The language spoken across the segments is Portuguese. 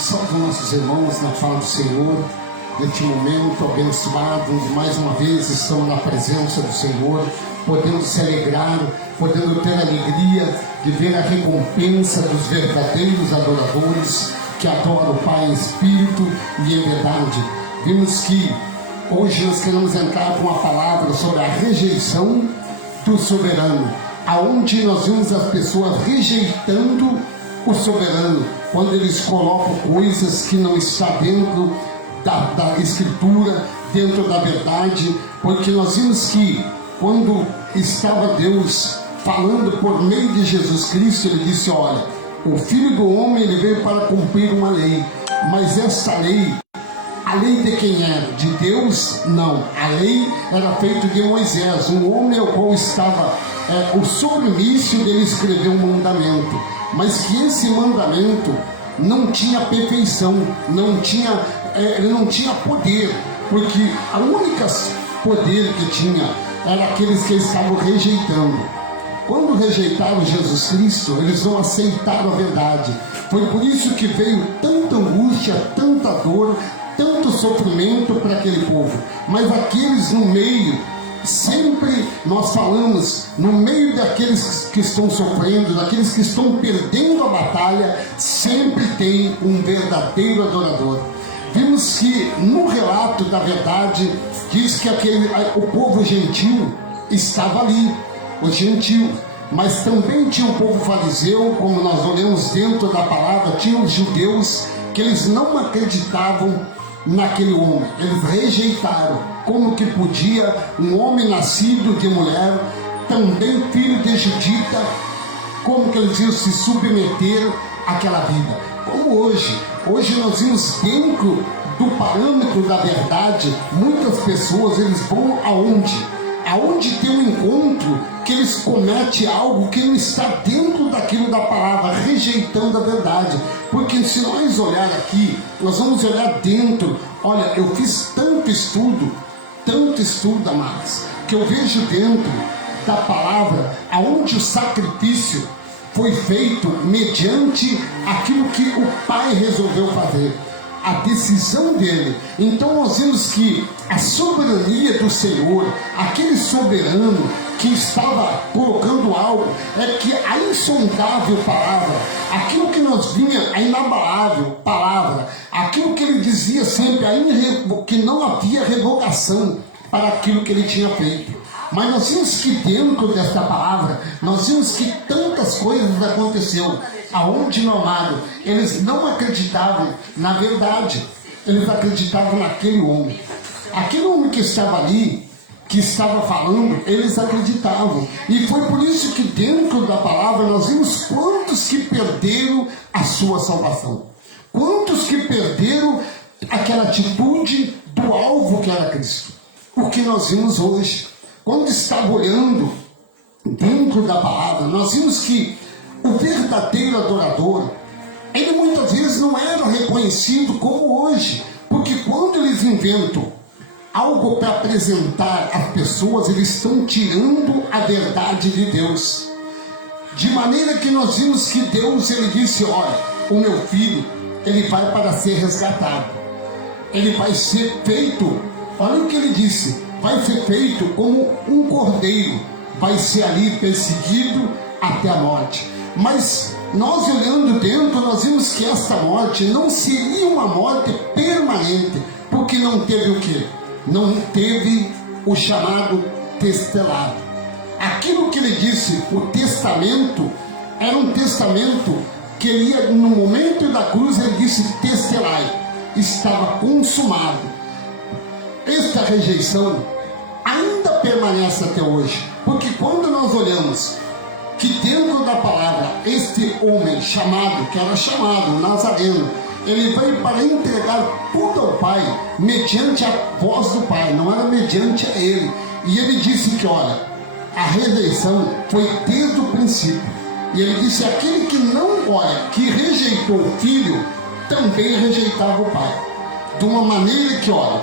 Salve nossos irmãos na fala do Senhor, neste momento abençoado, onde mais uma vez estamos na presença do Senhor, podendo se alegrar, podendo ter a alegria de ver a recompensa dos verdadeiros adoradores que adoram o Pai em Espírito e em verdade. Vimos que hoje nós queremos entrar com a palavra sobre a rejeição do soberano, aonde nós vimos as pessoas rejeitando o soberano, quando eles colocam coisas que não estão dentro da Escritura, dentro da verdade, porque nós vimos que quando estava Deus falando por meio de Jesus Cristo, ele disse: olha, o Filho do Homem ele veio para cumprir uma lei, mas essa lei, a lei de quem era? De Deus? Não. A lei era feita de Moisés, um homem ao qual estava o submício dele escrever um mandamento, mas que esse mandamento não tinha perfeição, ele não tinha poder, porque a única poder que tinha era aqueles que estavam rejeitando. Quando rejeitaram Jesus Cristo, eles não aceitaram a verdade. Foi por isso que veio tanta angústia, tanta dor, tanto sofrimento para aquele povo. Mas aqueles no meio, sempre nós falamos, no meio daqueles que estão sofrendo, daqueles que estão perdendo a batalha, sempre tem um verdadeiro adorador. Vimos que no relato da verdade, diz que o povo gentil estava ali, o gentil, mas também tinha o povo fariseu, como nós olhamos dentro da palavra, tinha os judeus, que eles não acreditavam naquele homem, eles rejeitaram. Como que podia um homem nascido de mulher, também filho de Judita, como que eles iam se submeter àquela vida? Como hoje nós vimos dentro do parâmetro da verdade, muitas pessoas eles vão aonde tem um encontro que eles cometem algo que não está dentro daquilo da palavra, rejeitando a verdade. Porque se nós olhar aqui, nós vamos olhar dentro. Olha, eu fiz tanto estudo, amados, que eu vejo dentro da palavra aonde o sacrifício foi feito mediante aquilo que o Pai resolveu fazer, a decisão dele. Então nós vimos que a soberania do Senhor, aquele soberano que estava colocando algo, é que a insondável palavra, aquilo que nós vinha, a inabalável palavra, aquilo que ele dizia sempre, que não havia revogação para aquilo que ele tinha feito. Mas nós vimos que dentro desta palavra, nós vimos que tantas coisas aconteceram, aonde, meu amado, eles não acreditavam na verdade, eles acreditavam naquele homem. Aquele homem que estava ali, que estava falando, eles acreditavam. E foi por isso que dentro da palavra nós vimos quantos que perderam a sua salvação. Quantos que perderam aquela atitude do alvo que era Cristo. O que nós vimos hoje, quando estava olhando dentro da palavra, nós vimos que o verdadeiro adorador, ele muitas vezes não era reconhecido como hoje, porque quando eles inventam algo para apresentar às pessoas, eles estão tirando a verdade de Deus. De maneira que nós vimos que Deus, ele disse: olha, o meu filho, ele vai para ser resgatado, ele vai ser feito, olha o que ele disse, vai ser feito como um cordeiro, vai ser ali perseguido até a morte. Mas nós olhando dentro, nós vimos que esta morte não seria uma morte permanente, porque não teve o quê? Não teve o chamado testelado. Aquilo que ele disse, o testamento, era um testamento que ele ia, no momento da cruz, ele disse: testelai, estava consumado. Esta rejeição ainda permanece até hoje, porque quando nós olhamos que dentro da palavra, este homem chamado, que era chamado, o Nazareno, ele veio para entregar tudo ao Pai, mediante a voz do Pai, não era mediante a ele. E ele disse que, olha, a rejeição foi desde o princípio. E ele disse: aquele que não, olha, que rejeitou o Filho, também rejeitava o Pai. De uma maneira que, olha,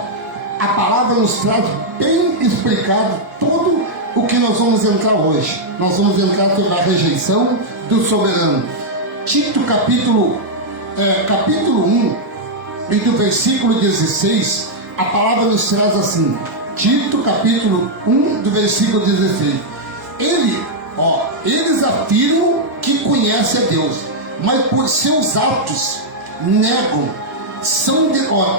a palavra nos traz bem explicado tudo o que nós vamos entrar hoje. Nós vamos entrar sobre a rejeição do soberano. Tito capítulo capítulo 1 e do versículo 16, a palavra nos traz assim, Tito capítulo 1 do versículo 16, eles afirmam que conhecem a Deus, mas por seus atos negam, são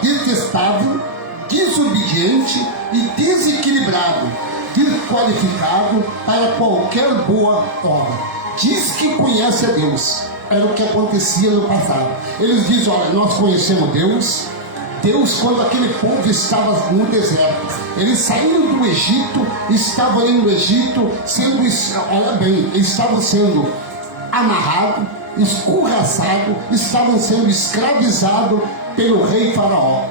detestável, desobediente e desequilibrado, desqualificado para qualquer boa obra. Diz que conhece a Deus. Era o que acontecia no passado. Eles dizem, olha, nós conhecemos Deus, quando aquele povo estava no deserto, eles saíram do Egito, estavam ali no Egito, estavam sendo amarrados, escorraçados, estavam sendo escravizados pelo rei Faraó.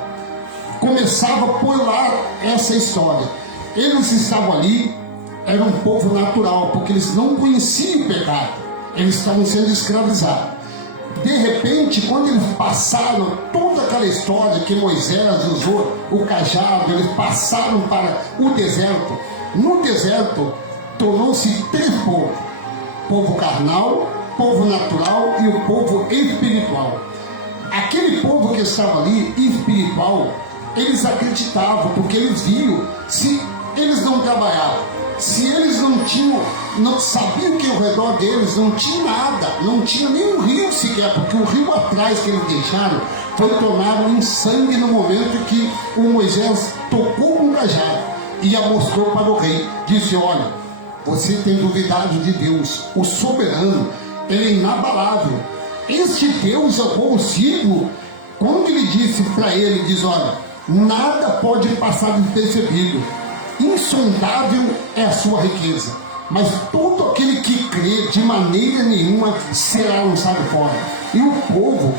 Começava por lá essa história. Eles estavam ali, era um povo natural, porque eles não conheciam o pecado, eles estavam sendo escravizados. De repente, quando eles passaram toda aquela história que Moisés usou o cajado, eles passaram para o deserto. No deserto, tornou-se três povos: povo carnal, povo natural e o povo espiritual. Aquele povo que estava ali, espiritual, eles acreditavam, porque eles viam, se eles não trabalhavam, se eles não sabiam que ao redor deles não tinha nada, não tinha nem um rio sequer, porque o rio atrás que eles deixaram foi tornado em sangue no momento que o Moisés tocou com o cajado e a mostrou para o rei. Disse, olha, você tem duvidado de Deus, o soberano, ele é inabalável. Este Deus é o consigo. Quando ele disse para ele, diz, olha, nada pode passar despercebido, insondável é a sua riqueza, mas todo aquele que crê de maneira nenhuma será lançado fora. E o povo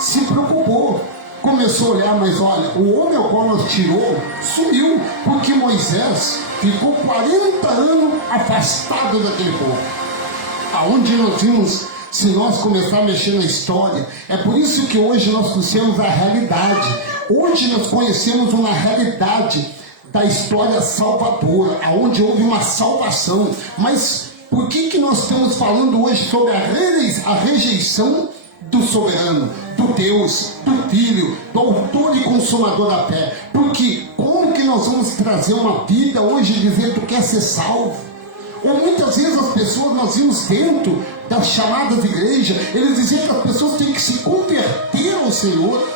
se preocupou, começou a olhar, mas olha, o homem ao qual nós tirou sumiu, porque Moisés ficou 40 anos afastado daquele povo. Aonde nós vimos, se nós começarmos a mexer na história, é por isso que hoje nós conhecemos a realidade. Hoje nós conhecemos uma realidade da história salvadora, aonde houve uma salvação. Mas por que nós estamos falando hoje sobre a rejeição do soberano, do Deus, do Filho, do autor e consumador da fé? Porque como que nós vamos trazer uma vida hoje e dizer tu quer ser salvo? Ou muitas vezes as pessoas, nós vimos dentro das chamadas de igreja, eles diziam que as pessoas têm que se converter ao Senhor,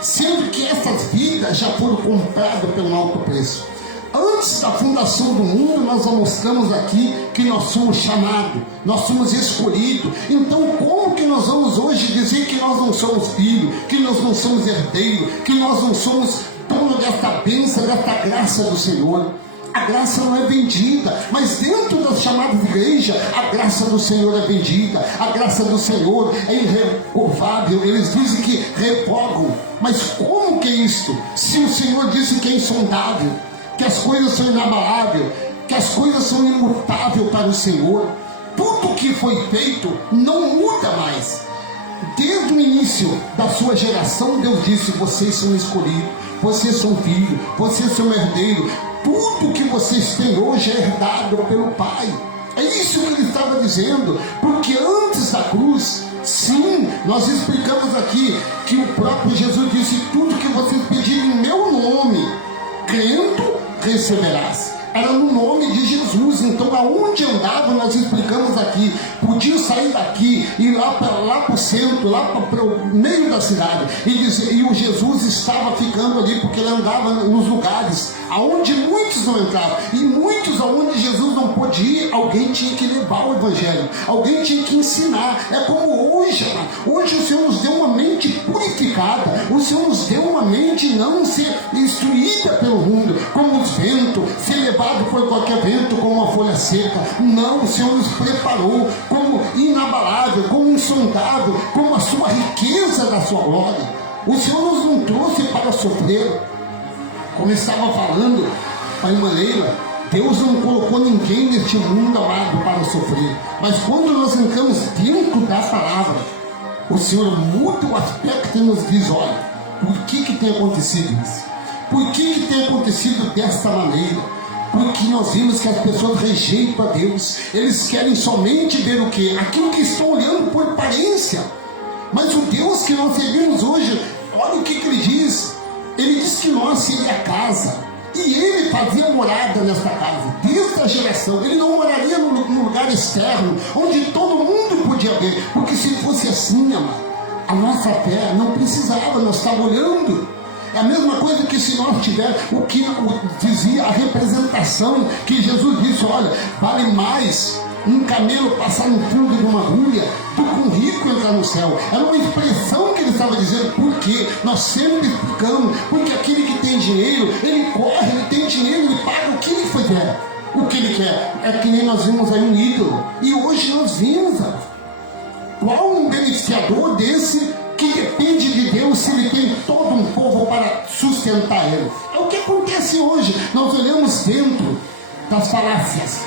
sendo que essas vidas já foram compradas pelo alto preço. Antes da fundação do mundo, nós mostramos aqui que nós somos chamados, nós somos escolhidos. Então como que nós vamos hoje dizer que nós não somos filhos, que nós não somos herdeiros, que nós não somos dono desta bênção, desta graça do Senhor? A graça não é vendida, mas dentro das chamadas de igreja, a graça do Senhor é vendida, a graça do Senhor é irrevogável. Eles dizem que revogam, mas como que é isso? Se o Senhor disse que é insondável, que as coisas são inabaláveis, que as coisas são imutáveis para o Senhor, tudo que foi feito não muda mais. Desde o início da sua geração, Deus disse, vocês são escolhidos, vocês são filhos, vocês são herdeiros. Tudo que vocês têm hoje é herdado pelo Pai. É isso que ele estava dizendo, porque antes da cruz, sim, nós explicamos aqui que o próprio Jesus disse, tudo que vocês pedirem em meu nome, crendo, receberás. Era no nome de Jesus. Então aonde andava, nós explicamos aqui, podia sair daqui e ir lá para o centro, lá para o meio da cidade, e o Jesus estava ficando ali, porque ele andava nos lugares aonde muitos não entravam, e muitos aonde Jesus não podia ir, alguém tinha que levar o evangelho, alguém tinha que ensinar. É como hoje o Senhor nos deu uma mente purificada, o Senhor nos deu uma mente não ser instruída pelo mundo, como os ventos, ser levado por qualquer vento, como uma folha seca. Não, o Senhor nos preparou como inabalável, como insondável, como a sua riqueza da sua glória. O Senhor nos não trouxe para sofrer. Como estava falando a irmã Leila, Deus não colocou ninguém neste mundo amado para sofrer. Mas quando nós entramos dentro da palavra, o Senhor muda o aspecto e nos diz, olha, por que tem acontecido isso? Por que tem acontecido desta maneira? Porque nós vimos que as pessoas rejeitam a Deus. Eles querem somente ver o quê? Aquilo que estão olhando por aparência. Mas o Deus que nós servimos hoje, olha o que ele diz. Ele diz que nós seria a casa. E ele fazia morada nesta casa, desde a geração. Ele não moraria num lugar externo, onde todo mundo podia ver. Porque se fosse assim, amado, a nossa fé não precisava, nós estávamos olhando. É a mesma coisa que se nós tivermos o que dizia a representação, que Jesus disse, olha, vale mais um camelo passar no fundo de uma agulha do que um rico entrar no céu. Era uma expressão que ele estava dizendo, porque nós sempre explicamos, porque aquele que tem dinheiro, ele corre, ele tem dinheiro, ele paga o que ele quiser, o que ele quer. É que nem nós vimos aí um ídolo, e hoje nós vimos, qual um beneficiador desse que depende de Deus se ele tem todo um povo para sustentar ele? É o que acontece hoje. Nós olhamos dentro das falácias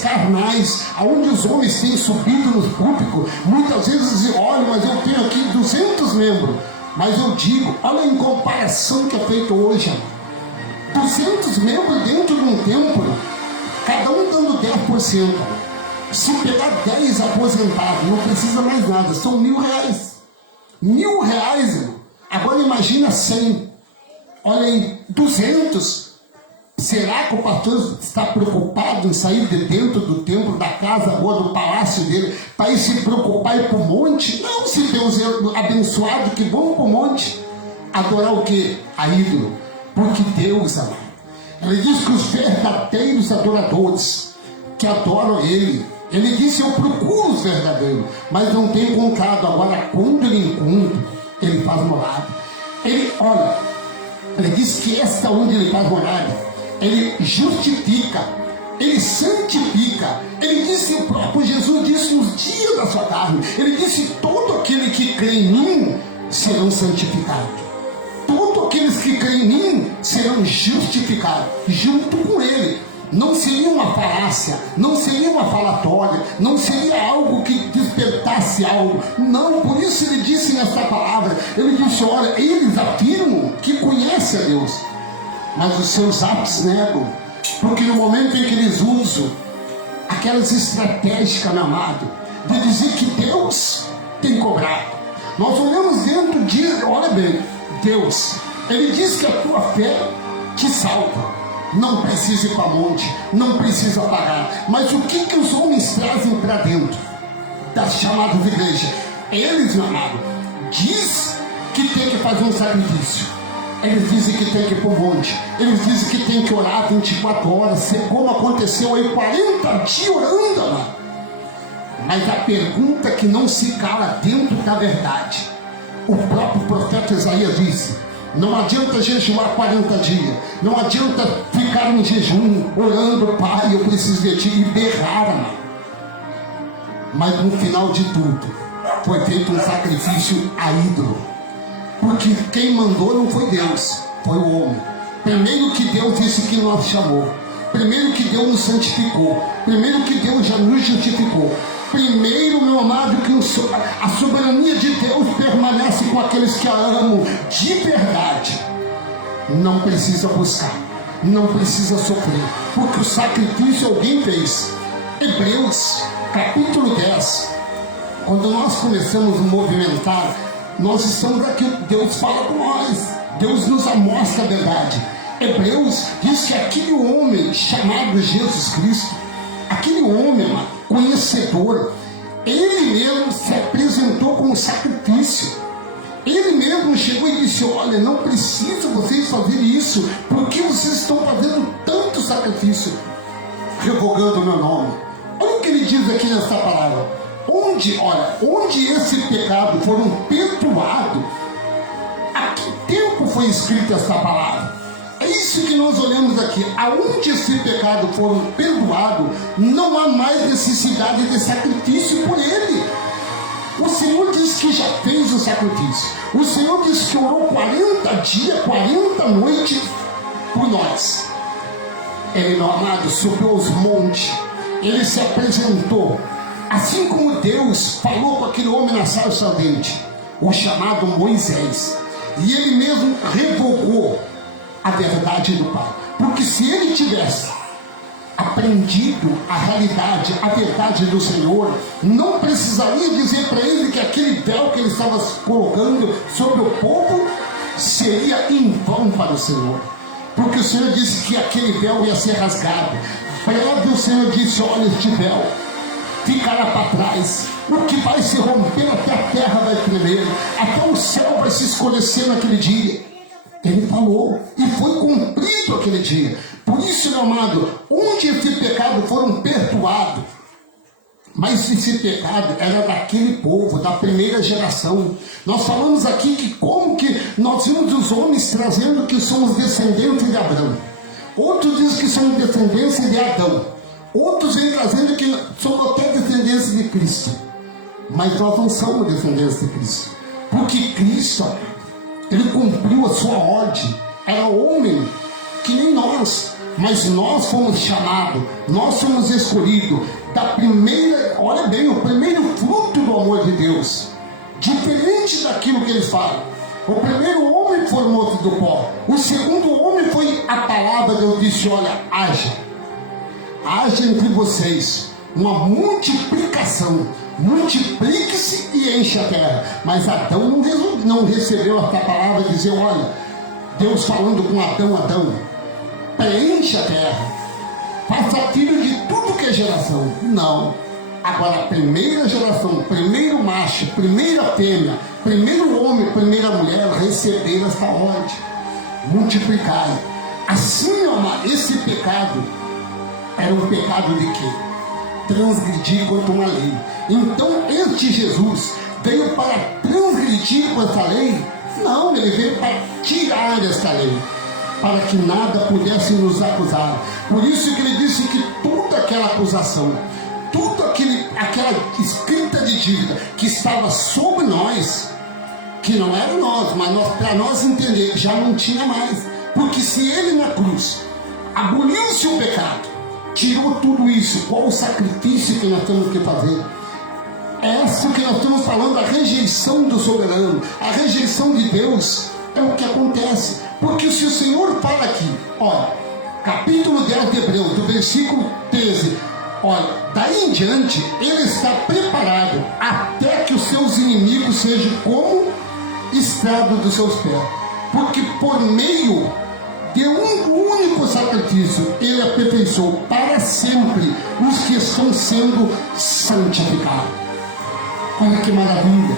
carnais, aonde os homens têm subido no público. Muitas vezes dizem, olha, mas eu tenho aqui 200 membros. Mas eu digo, olha em comparação que é feito hoje, 200 membros dentro de um templo, cada um dando 10%. Se pegar 10 aposentados, não precisa mais nada, são R$1.000. R$1.000, irmão. Agora imagina 100. Olha aí, 200. Será que o pastor está preocupado em sair de dentro do templo, da casa ou do palácio dele, para ir se preocupar e ir para o monte? Não, se Deus é abençoado, que vão para o monte. Adorar o quê? A ídolo. Porque Deus, amado, ele diz que os verdadeiros adoradores que adoram ele, ele disse, eu procuro os verdadeiros, mas não tenho encontrado. Agora, quando ele encontra, ele faz morada. Ele, olha, ele diz que esta onde ele faz morada, ele justifica, ele santifica. Ele disse, o próprio Jesus disse nos dias da sua carne, ele disse, todo aquele que crê em mim serão santificados. Todos aqueles que creem em mim serão justificados junto com ele. Não seria uma falácia, não seria uma falatória, não seria algo que despertasse algo. Não, por isso ele disse nessa palavra, ele disse, olha, eles afirmam que conhecem a Deus, mas os seus atos negam. Porque no momento em que eles usam aquelas estratégias, meu amado, de dizer que Deus tem cobrado, nós olhamos dentro de, olha bem, Deus, ele diz que a tua fé te salva. Não precisa ir para monte, não precisa pagar. Mas o que os homens trazem para dentro das chamadas igrejas? Eles, meu amado, diz que tem que fazer um sacrifício. Eles dizem que tem que ir para o monte. Eles dizem que tem que orar 24 horas, como aconteceu aí 40 dias orando, amado. Mas a pergunta que não se cala dentro da verdade, o próprio profeta Isaías disse, não adianta jejuar 40 dias, não adianta ficar em jejum, orando, Pai, eu preciso de ti, e berrar, amado. Mas no final de tudo, foi feito um sacrifício a ídolo. Porque quem mandou não foi Deus, foi o homem. Primeiro que Deus disse que nos chamou, primeiro que Deus nos santificou, primeiro que Deus já nos justificou. Primeiro, meu amado, que a soberania de Deus permanece com aqueles que a amam de verdade. Não precisa buscar, não precisa sofrer, porque o sacrifício alguém fez. Hebreus, capítulo 10. Quando nós começamos a movimentar, nós estamos aqui, Deus fala com nós, Deus nos mostra a verdade. Hebreus diz que aquele homem chamado Jesus Cristo, aquele homem, amado, conhecedor, ele mesmo se apresentou como sacrifício. Ele mesmo chegou e disse, olha, não precisa vocês fazerem isso, porque vocês estão fazendo tanto sacrifício, revogando o meu nome. Olha o que ele diz aqui nessa palavra, onde esse pecado foram perdoados, a que tempo foi escrita essa palavra? É isso que nós olhamos aqui. Aonde esse pecado foram perdoados, não há mais necessidade de sacrifício por ele. O Senhor diz que já fez o sacrifício. O Senhor diz que orou 40 dias, 40 noites por nós. Ele, meu amado, subiu aos montes. Ele se apresentou. Assim como Deus falou com aquele homem na sarça ardente, o chamado Moisés. E ele mesmo revogou a verdade do Pai. Porque se ele tivesse aprendido a realidade, a verdade do Senhor, não precisaria dizer para ele que aquele véu que ele estava colocando sobre o povo seria em vão para o Senhor, porque o Senhor disse que aquele véu ia ser rasgado. Breve o Senhor disse: olha, este véu ficará para trás, o que vai se romper, até a terra vai tremer, até o céu vai se escurecer naquele dia. Ele falou, e foi cumprido aquele dia. Por isso, meu amado, onde esse pecado foram perdoados, mas esse pecado era daquele povo, da primeira geração. Nós falamos aqui que como que nós vimos os homens trazendo que somos descendentes de Abraão. Outros dizem que somos descendentes de Adão. Outros vêm trazendo que somos até descendentes de Cristo. Mas nós não somos descendentes de Cristo. Porque Cristo, ele cumpriu a sua ordem. Era homem que nem nós. Mas nós fomos chamados, nós fomos escolhidos da primeira, olha bem, o primeiro fruto do amor de Deus. Diferente daquilo que eles falam. O primeiro homem formou do pó. O segundo homem foi a palavra de Deus. Disse: olha, haja entre vocês uma multiplicação. Multiplique-se e enche a terra. Mas Adão não recebeu essa palavra de dizer: olha, Deus falando com Adão, preenche a terra, faça filho de tudo que é geração. Não. Agora a primeira geração, primeiro macho, primeira fêmea, primeiro homem, primeira mulher receberam esta ordem: multiplicai. Assim, esse pecado era um pecado de quê? Transgredir contra uma lei. Então este Jesus veio para transgredir com essa lei? Não, ele veio para tirar esta lei, para que nada pudesse nos acusar. Por isso que ele disse que toda aquela acusação, aquela escrita de dívida que estava sobre nós, que não era nós, mas para nós entender, já não tinha mais. Porque se ele na cruz aboliu-se o pecado, tirou tudo isso, qual o sacrifício que nós temos que fazer? É isso que nós estamos falando, a rejeição do soberano, a rejeição de Deus. É o que acontece. Porque se o Senhor fala aqui, olha, capítulo 10 de Hebreus, do versículo 13, olha, daí em diante, ele está preparado até que os seus inimigos sejam como estrado dos seus pés. Porque por meio de um único sacrifício, ele aperfeiçoou para sempre os que estão sendo santificados. Olha que maravilha!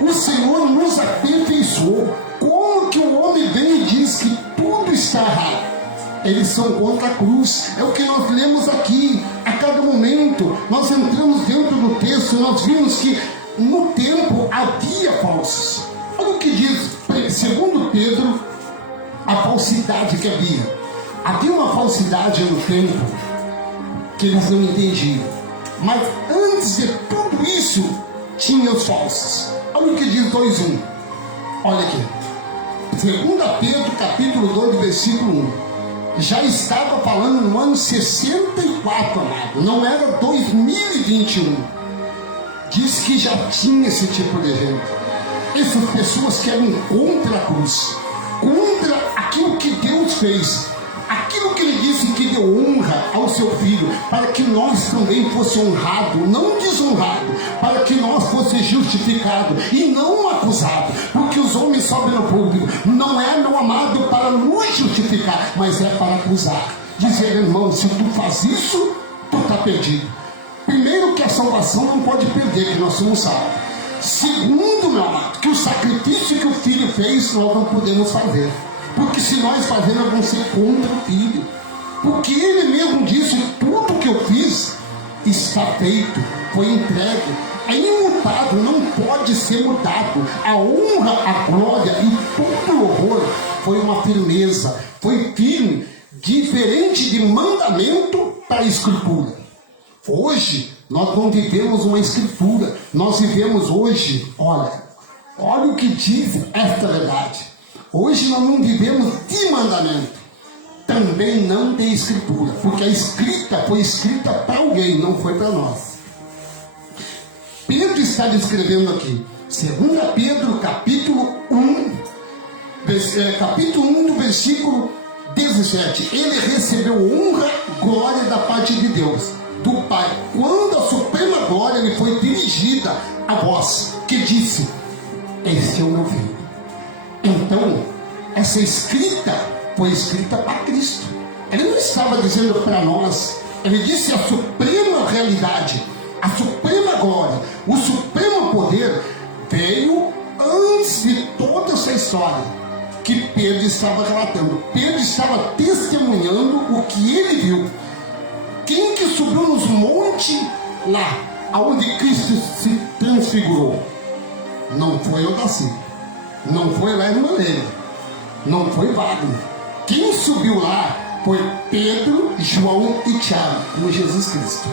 O Senhor nos aperfeiçoou. Como que o homem vem e diz que tudo está errado? Eles são contra a cruz. É o que nós lemos aqui. A cada momento, nós entramos dentro do texto, nós vimos que no tempo havia falsos. Olha o que diz, segundo Pedro, a falsidade que havia. Havia uma falsidade no tempo que eles não entendiam. Mas antes de tudo isso, tinha os falsos. Olha o que diz 2:1. Olha aqui. 2 Pedro, capítulo 2, versículo 1. Já estava falando no ano 64, amado. Não era 2021. Diz que já tinha esse tipo de gente. Essas pessoas que eram contra a cruz, contra aquilo que Deus fez, aquilo que ele disse que deu honra ao seu filho, para que nós também fosse honrado, não desonrado, para que nós fosse justificado e não acusado, porque os homens sobem no público, não é, meu amado, para nos justificar, mas é para acusar, dizer: irmão, se tu faz isso, tu está perdido. Primeiro, que a salvação não pode perder, que nós somos salvos. Segundo, meu amado, que o sacrifício que o filho fez, nós não podemos fazer. Porque se nós fazemos, vamos ser contra o filho. Porque ele mesmo disse: tudo que eu fiz está feito, foi entregue, é imutável, não pode ser mudado. A honra, a glória e todo o horror foi uma firmeza, foi firme, diferente de mandamento para a escritura. Hoje nós não vivemos uma escritura, nós vivemos hoje, olha o que diz esta verdade. Hoje nós não vivemos de mandamento, também não de escritura, porque a escrita foi escrita para alguém, não foi para nós. Pedro está descrevendo aqui, 2 Pedro, capítulo 1, do versículo 17. Ele recebeu honra, glória da parte de Deus, do Pai, quando a suprema glória lhe foi dirigida a voz, que disse: este é o meu filho. Então, essa escrita foi escrita para Cristo. Ele não estava dizendo para nós. Ele disse a suprema realidade, a suprema glória, o supremo poder veio antes de toda essa história que Pedro estava relatando. Pedro estava testemunhando o que ele viu. Quem que subiu nos montes lá, aonde Cristo se transfigurou? Não foi Odaci, não foi Léo Maleia, não foi Wagner. Quem subiu lá foi Pedro, João e Tiago, com Jesus Cristo.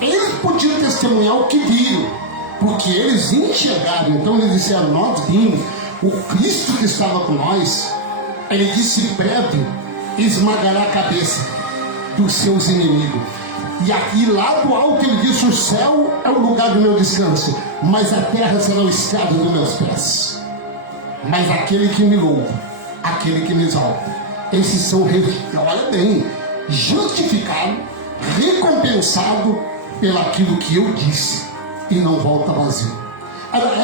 Eles podiam testemunhar o que viram, porque eles enxergaram. Então eles disseram: nós vimos o Cristo que estava com nós. Ele disse: em breve esmagará a cabeça dos seus inimigos. E aqui lá do alto ele disse: o céu é o lugar do meu descanso, mas a terra será o estrado dos meus pés. Mas aquele que me louva, aquele que me exalta, esses são, olha bem, justificados, recompensados pelaquilo que eu disse, e não volta vazio.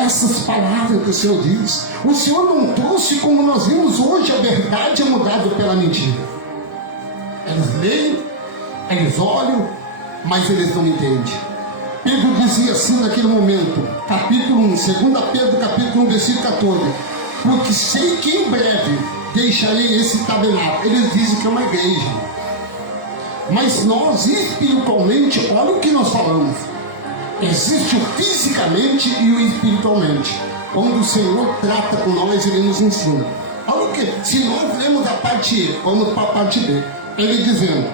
Essas palavras que o Senhor diz, o Senhor não trouxe, como nós vimos hoje, a verdade é mudada pela mentira. Eles leem, eles olham, mas eles não entendem. Pedro dizia assim naquele momento, capítulo 1, 2 Pedro, capítulo 1, versículo 14: porque sei que em breve deixarei esse tabernáculo. Eles dizem que é uma igreja, mas nós espiritualmente, olha o que nós falamos, existe o fisicamente e o espiritualmente. Quando o Senhor trata com nós, Ele nos ensina. Olha o que, se nós lemos a parte E, vamos para a parte B. Ele dizendo: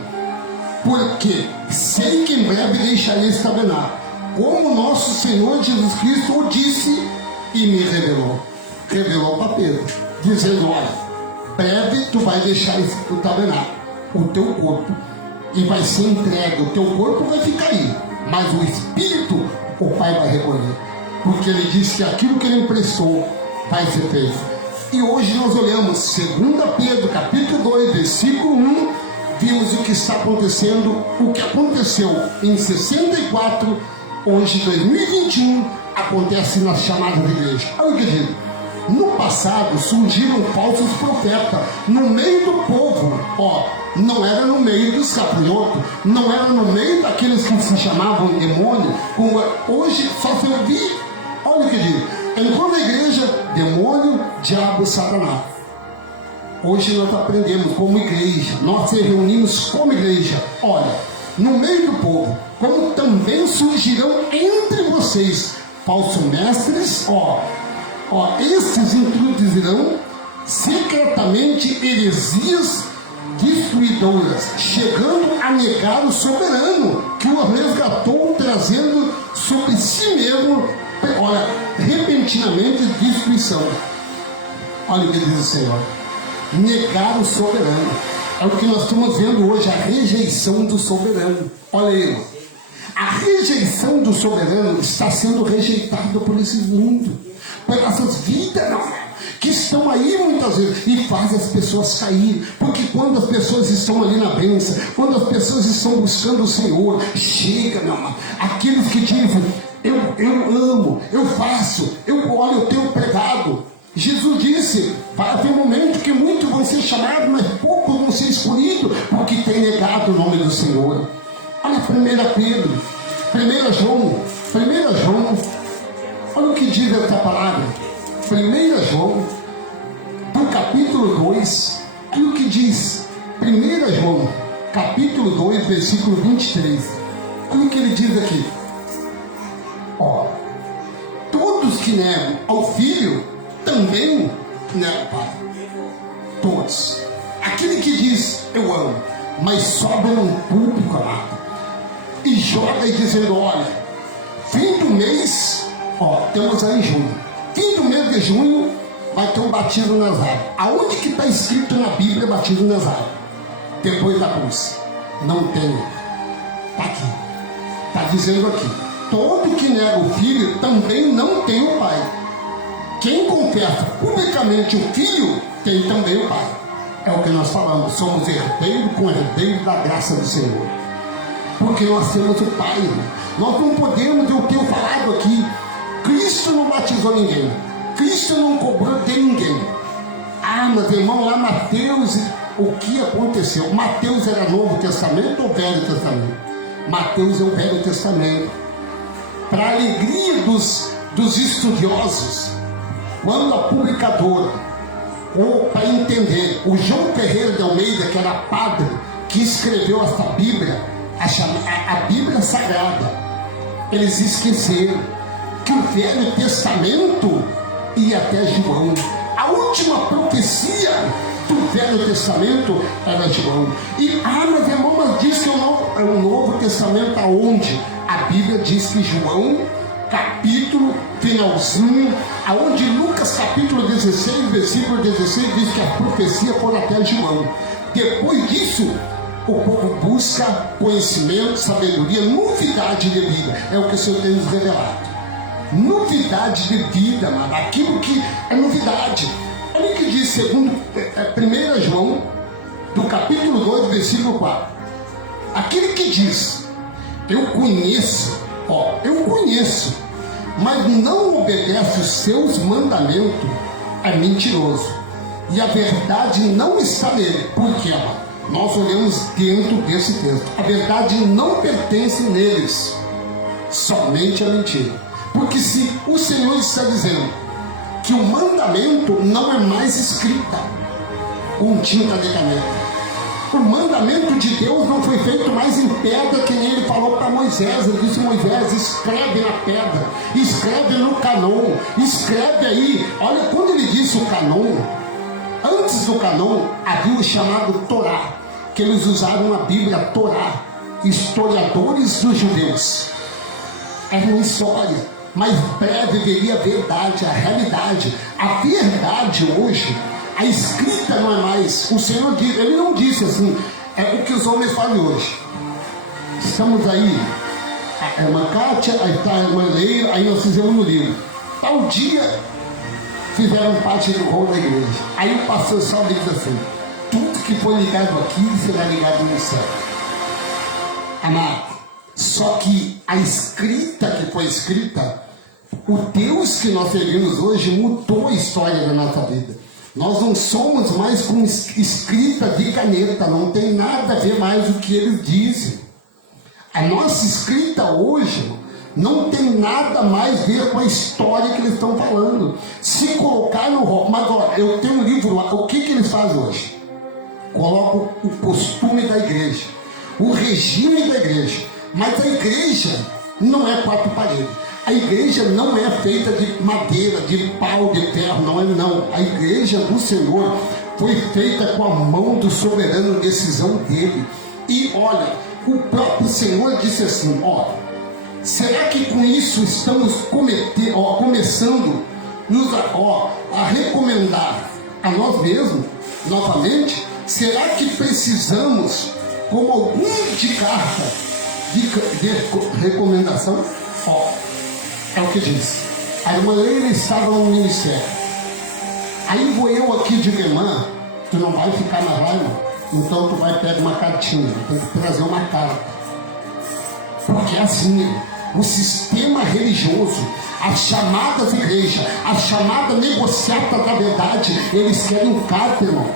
porque sei que em breve deixarei esse tabernáculo, como nosso Senhor Jesus Cristo o disse e me revelou. Revelou para Pedro, dizendo: olha, breve tu vai deixar o tabernáculo, o teu corpo, e vai ser entregue. O teu corpo vai ficar aí, mas o espírito o Pai vai recolher, porque ele disse que aquilo que ele emprestou vai ser feito. E hoje nós olhamos 2 Pedro capítulo 2, versículo 1, vimos o que está acontecendo, o que aconteceu em 64, hoje 2021, acontece na chamada de igreja. Olha o que diz: no passado surgiram falsos profetas no meio do povo. Não era no meio dos gafanhotos, não era no meio daqueles que se chamavam demônio, como hoje só se ouvir. Olha o que diz: enquanto a igreja, demônio, diabo, Satanás. Hoje nós aprendemos como igreja, nós se reunimos como igreja. Olha, no meio do povo, como também surgirão entre vocês falsos mestres, esses introduzirão secretamente heresias destruidoras, chegando a negar o soberano que o resgatou, trazendo sobre si mesmo, repentinamente destruição. Olha o que diz o Senhor: negar o soberano. É o que nós estamos vendo hoje, a rejeição do soberano. Olha aí, a rejeição do soberano está sendo rejeitada por esse mundo, por essas vidas que estão aí muitas vezes e fazem as pessoas cair. Porque quando as pessoas estão ali na bênção, quando as pessoas estão buscando o Senhor, chega, meu amado, aqueles que dizem: eu amo, eu faço, eu tenho pregado. Jesus disse: vai haver um momento que muitos vão ser chamados, mas poucos vão ser escolhidos, porque tem negado o nome do Senhor. Olha 1 Pedro, 1 João, olha o que diz essa palavra. 1 João, do capítulo 2, olha o que diz. 1 João, capítulo 2, versículo 23. Olha o que ele diz aqui. Todos que negam ao Filho também negam o Pai. Todos. Aquele que diz: eu amo, mas sobe num público, amado, e joga aí dizendo: olha, fim do mês, temos aí em junho, fim do mês de junho vai ter um batismo nas águas. Aonde que está escrito na Bíblia batismo nas águas? Depois da cruz. Não tem. Está aqui. Está dizendo aqui: todo que nega o Filho também não tem o Pai. Quem confessa publicamente o Filho tem também o Pai. É o que nós falamos, somos herdeiros com herdeiro da graça do Senhor. Porque nós temos o Pai. Nós não podemos, eu tenho falado aqui, Cristo não batizou ninguém. Cristo não cobrou de ninguém. Ah, mas irmão, lá Mateus, o que aconteceu? Mateus era Novo Testamento ou Velho Testamento? Mateus é o Velho Testamento. Para a alegria dos estudiosos, quando a publicadora, ou para entender, o João Ferreira de Almeida, que era padre, que escreveu essa Bíblia, a Bíblia Sagrada, eles esqueceram que o Velho Testamento ia até João. A última profecia do Velho Testamento era João. E, mas irmão, mas diz que é o Novo Testamento aonde? A Bíblia diz que João, capítulo, finalzinho, aonde Lucas capítulo 16, versículo 16, diz que a profecia foi até João. Depois disso, o povo busca conhecimento, sabedoria, novidade de vida. É o que o Senhor tem nos revelado. Novidade de vida, mano. Aquilo que é novidade. Olha o que diz segundo 1 João, do capítulo 2, versículo 4. Aquele que diz, eu conheço, mas não obedece os seus mandamentos, é mentiroso. E a verdade não está nele. Por quê, mano? Nós olhamos dentro desse texto. A verdade não pertence neles, somente a mentira. Porque se o Senhor está dizendo que o mandamento não é mais escrita com tinta de caneta. O mandamento de Deus não foi feito mais em pedra, que nem ele falou para Moisés. Ele disse: Moisés, escreve na pedra, escreve no canon, escreve aí. Olha, quando ele disse o canon, antes do canon havia o chamado Torá, que eles usaram a Bíblia Torá, historiadores dos judeus. Era uma história, mas breve veria a verdade, a realidade. A verdade hoje, a escrita não é mais. O Senhor diz, ele não disse assim, é o que os homens fazem hoje. Estamos aí, a irmã Kátia, aí está a irmã Leila, aí nós fizemos no livro. Tal dia fizeram parte do rol da igreja. Aí o pastor só diz assim: tudo que foi ligado aqui será ligado no céu. Amado, só que a escrita que foi escrita, o Deus que nós servimos hoje mudou a história da nossa vida. Nós não somos mais com escrita de caneta, não tem nada a ver mais o que eles dizem. A nossa escrita hoje não tem nada mais a ver com a história que eles estão falando. Se colocar no rol, mas olha, eu tenho um livro lá, o que eles fazem hoje? Colocam o costume da igreja, o regime da igreja. Mas a igreja não é quatro paredes. A igreja não é feita de madeira, de pau, de ferro, não é não. A igreja do Senhor foi feita com a mão do soberano, decisão dele. E olha, o próprio Senhor disse assim: será que com isso estamos começando a recomendar a nós mesmos novamente? Será que precisamos, como algum de carta de recomendação? É o que diz. A irmã Leila estava no ministério. Aí vou eu aqui de irmã, tu não vai ficar na raiva, então tu vai pegar uma cartinha, tem que trazer uma carta. Porque assim, o sistema religioso, as chamadas igrejas, as chamadas negociatas da verdade, eles querem carta, irmão.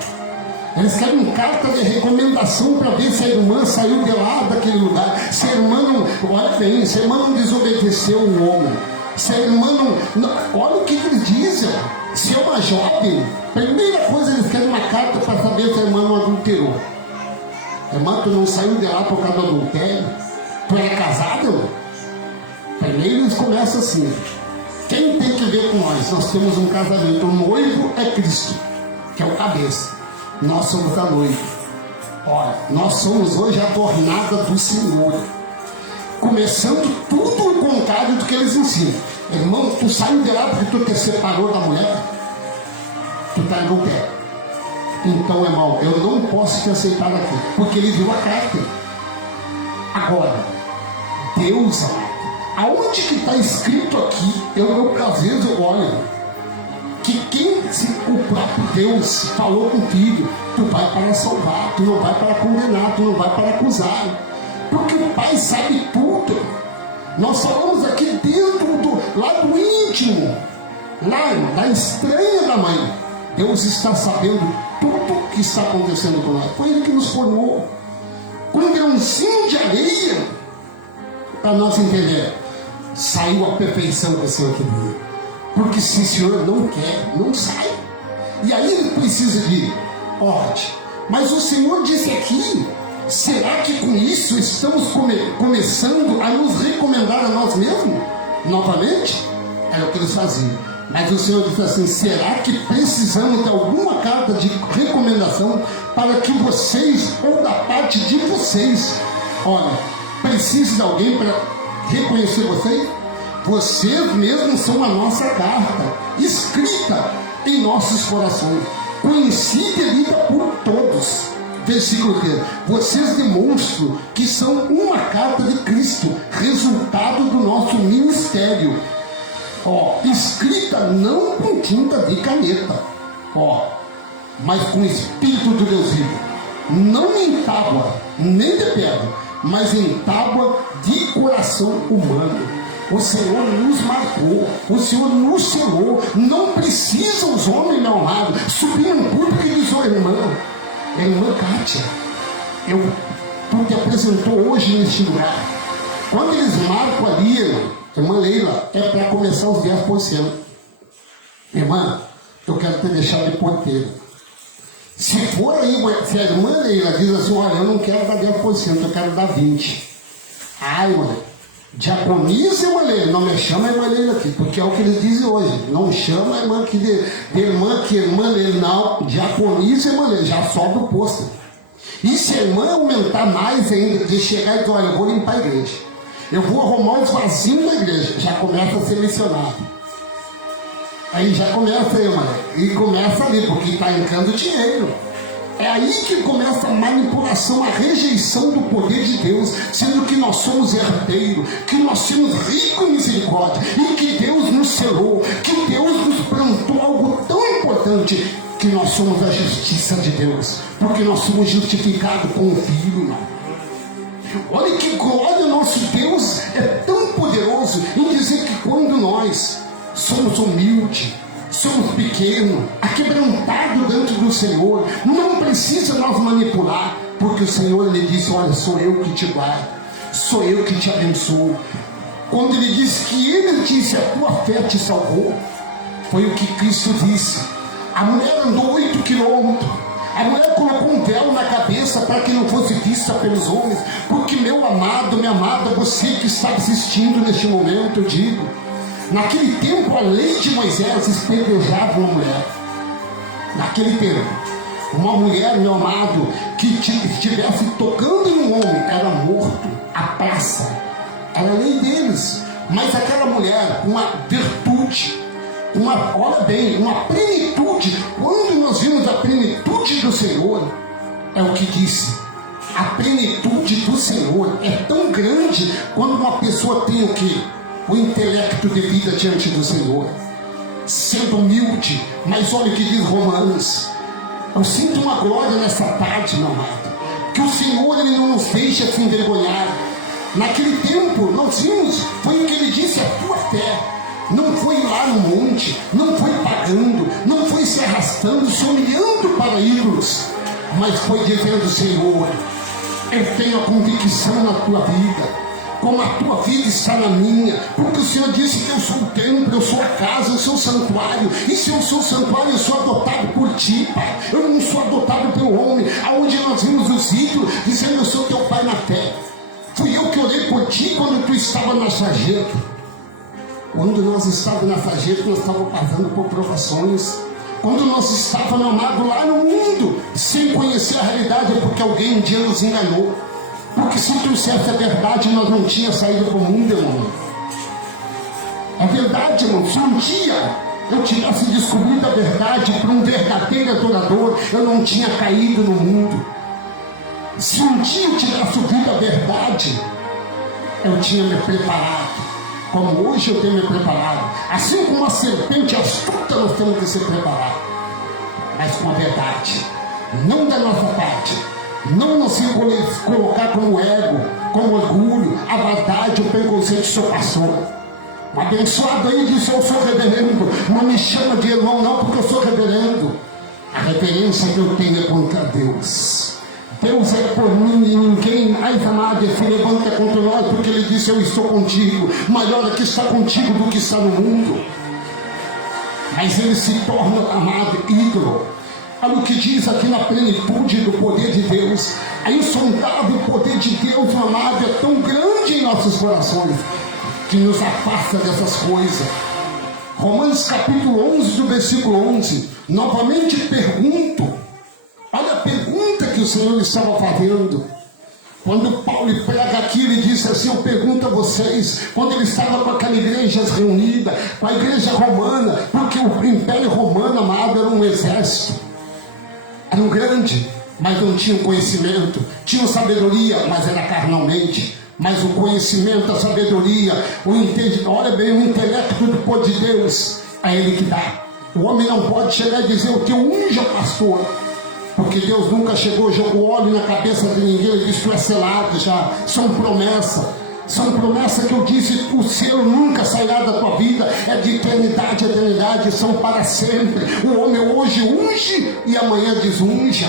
Eles querem carta de recomendação para ver se a irmã saiu de lá daquele lugar. Se a irmã não, olha bem, se a irmã não desobedeceu um homem. Se a irmã não, olha o que eles dizem. Se é uma jovem, primeira coisa eles querem uma carta para saber se a irmã não adulterou. Irmã, tu não saiu de lá por causa do adultério? Tu é casado, irmão? Primeiro eles começam assim: quem tem que ver com nós? Nós temos um casamento, o noivo é Cristo, que é o cabeça. Nós somos a noiva. Olha, nós somos hoje a tornada do Senhor. Começando tudo o contrário do que eles ensinam. Irmão, tu saiu de lá porque tu te separou da mulher? Tu está em adultério. Então, irmão, eu não posso te aceitar aqui, porque ele viu a carta. Agora, Deus, aonde que está escrito aqui? Às vezes eu olho que quem se o próprio Deus falou com o filho, tu vai para salvar, tu não vai para condenar, tu não vai para acusar, porque o Pai sabe tudo. Nós falamos aqui dentro do lado íntimo, lá da estranha da mãe. Deus está sabendo tudo o que está acontecendo com nós. Foi Ele que nos formou com um grãozinho de areia, para nós entender. Saiu a perfeição que o Senhor queria. Porque se o Senhor não quer, não sai. E aí Ele precisa de ordem. Mas o Senhor disse aqui, será que com isso estamos começando a nos recomendar a nós mesmos? Novamente? Era o que eles faziam. Mas o Senhor disse assim, será que precisamos de alguma carta de recomendação para que vocês, ou da parte de vocês, olha, precisa de alguém para reconhecer vocês? Vocês mesmos são a nossa carta, escrita em nossos corações, conhecida e lida por todos. Versículo 3. Vocês demonstram que são uma carta de Cristo, resultado do nosso ministério. Escrita não com tinta de caneta, mas com o Espírito do Deus vivo. Não em tábua, nem de pedra, mas em tábua de coração humano. O Senhor nos marcou, o Senhor nos selou. Não precisam os homens, meu amado, subir num púlpito e dizer, irmã Kátia, tu te apresentou hoje neste lugar. Quando eles marcam ali, irmã Leila, é para começar os 10%. Irmã, eu quero te deixar de porteiro. Se for aí, se a irmã Leila diz assim, olha, eu não quero dar 10%, eu quero dar 20%. Ai, irmã, diaconisa, irmã Leila, não me chama a irmã Leila aqui, porque é o que eles dizem hoje. Não chama a irmã aqui de irmã Leila, não, diaconisa, irmã Leila, já sobe o posto. E se a irmã aumentar mais ainda, de chegar e dizer, olha, eu vou limpar a igreja, eu vou arrumar os vasinhos da igreja, já começa a ser mencionado. Aí já começa, irmã, e começa ali, porque está entrando dinheiro. É aí que começa a manipulação, a rejeição do poder de Deus, sendo que nós somos herdeiros, que nós somos ricos em misericórdia, e que Deus nos selou, que Deus nos plantou algo tão importante, que nós somos a justiça de Deus, porque nós somos justificados com o Filho, irmão. Olha que glória, nosso Deus é tão poderoso em dizer que quando nós somos humildes, somos pequenos, aquebrantados dentro do Senhor, não precisa nós manipular, porque o Senhor lhe disse, olha, sou eu que te guardo, sou eu que te abençoo. Quando Ele disse que Ele disse, a tua fé te salvou, foi o que Cristo disse. A mulher andou 8 quilômetros, a mulher colocou um véu na cabeça para que não fosse vista pelos homens, porque meu amado, minha amada, você que está assistindo neste momento, eu digo, naquele tempo a lei de Moisés espedejava uma mulher. Naquele tempo, uma mulher, meu amado, que estivesse tocando em um homem, era morto. A praça era a lei deles. Mas aquela mulher, uma virtude, olha bem, uma plenitude. Quando nós vimos a plenitude do Senhor, é o que disse, a plenitude do Senhor é tão grande quando uma pessoa tem o quê? O intelecto de vida diante do Senhor, sendo humilde. Mas olha o que diz Romanos. Eu sinto uma glória nessa tarde, meu amado, que o Senhor, Ele não nos deixa se envergonhar. Naquele tempo nós vimos, foi o que Ele disse, a tua fé não foi lá no monte, não foi pagando, não foi se arrastando, se humilhando para ídolos, mas foi dizendo, Senhor, eu tenho a convicção na tua vida, como a tua vida está na minha, porque o Senhor disse que eu sou o templo, eu sou a casa, eu sou o santuário, e se eu sou o santuário, eu sou adotado por ti, Pai, eu não sou adotado pelo homem, aonde nós vimos os ídolos, dizendo, eu sou teu pai na fé. Fui eu que orei por ti quando tu estava na sarjeta. Quando nós estávamos na sarjeta, nós estávamos passando por provações. Quando nós estávamos, meu amado, lá no mundo, sem conhecer a realidade, é porque alguém um dia nos enganou. Porque se trouxesse a verdade, nós não tínhamos saído para o mundo, irmão. É verdade, irmão. Se um dia eu tivesse descobrido a verdade para um verdadeiro adorador, eu não tinha caído no mundo. Se um dia eu tivesse ouvido a verdade, eu tinha me preparado. como hoje eu tenho me preparado. Assim como uma serpente astuta, nós temos que ser preparados, mas com a verdade, não da nossa parte, não nos colocar como ego, como orgulho, a verdade, o preconceito do seu pastor. Um abençoado aí disse: eu sou reverendo, não me chama de irmão não, porque eu sou reverendo. A reverência que eu tenho é contra Deus. Deus é por mim e ninguém, ai amado, se levanta contra nós, porque Ele disse: eu estou contigo. Maior é que está contigo do que está no mundo. Mas ele se torna, amado, ídolo. Olha o que diz aqui na plenitude do poder de Deus. A insondável poder de Deus, amado, é tão grande em nossos corações que nos afasta dessas coisas. Romanos capítulo 11, do versículo 11. Novamente pergunto. Olha a pergunta que o Senhor estava fazendo. Quando Paulo prega aqui, ele disse assim: eu pergunto a vocês, quando ele estava com aquela igreja reunida, com a igreja romana, porque o Império Romano, amado, era um exército, era um grande, mas não tinha conhecimento, tinha sabedoria, mas era carnalmente. Mas o conhecimento, a sabedoria, o entendimento, olha bem, o intelecto do poder de Deus, é Ele que dá. O homem não pode chegar e dizer: o que eu unja pastor, porque Deus nunca chegou, jogou óleo na cabeça de ninguém. Ele disse: tu é selado já, são promessas. São promessas que eu disse: o selo nunca sairá da tua vida, é de eternidade a eternidade, são para sempre. O homem hoje unge e amanhã desunja.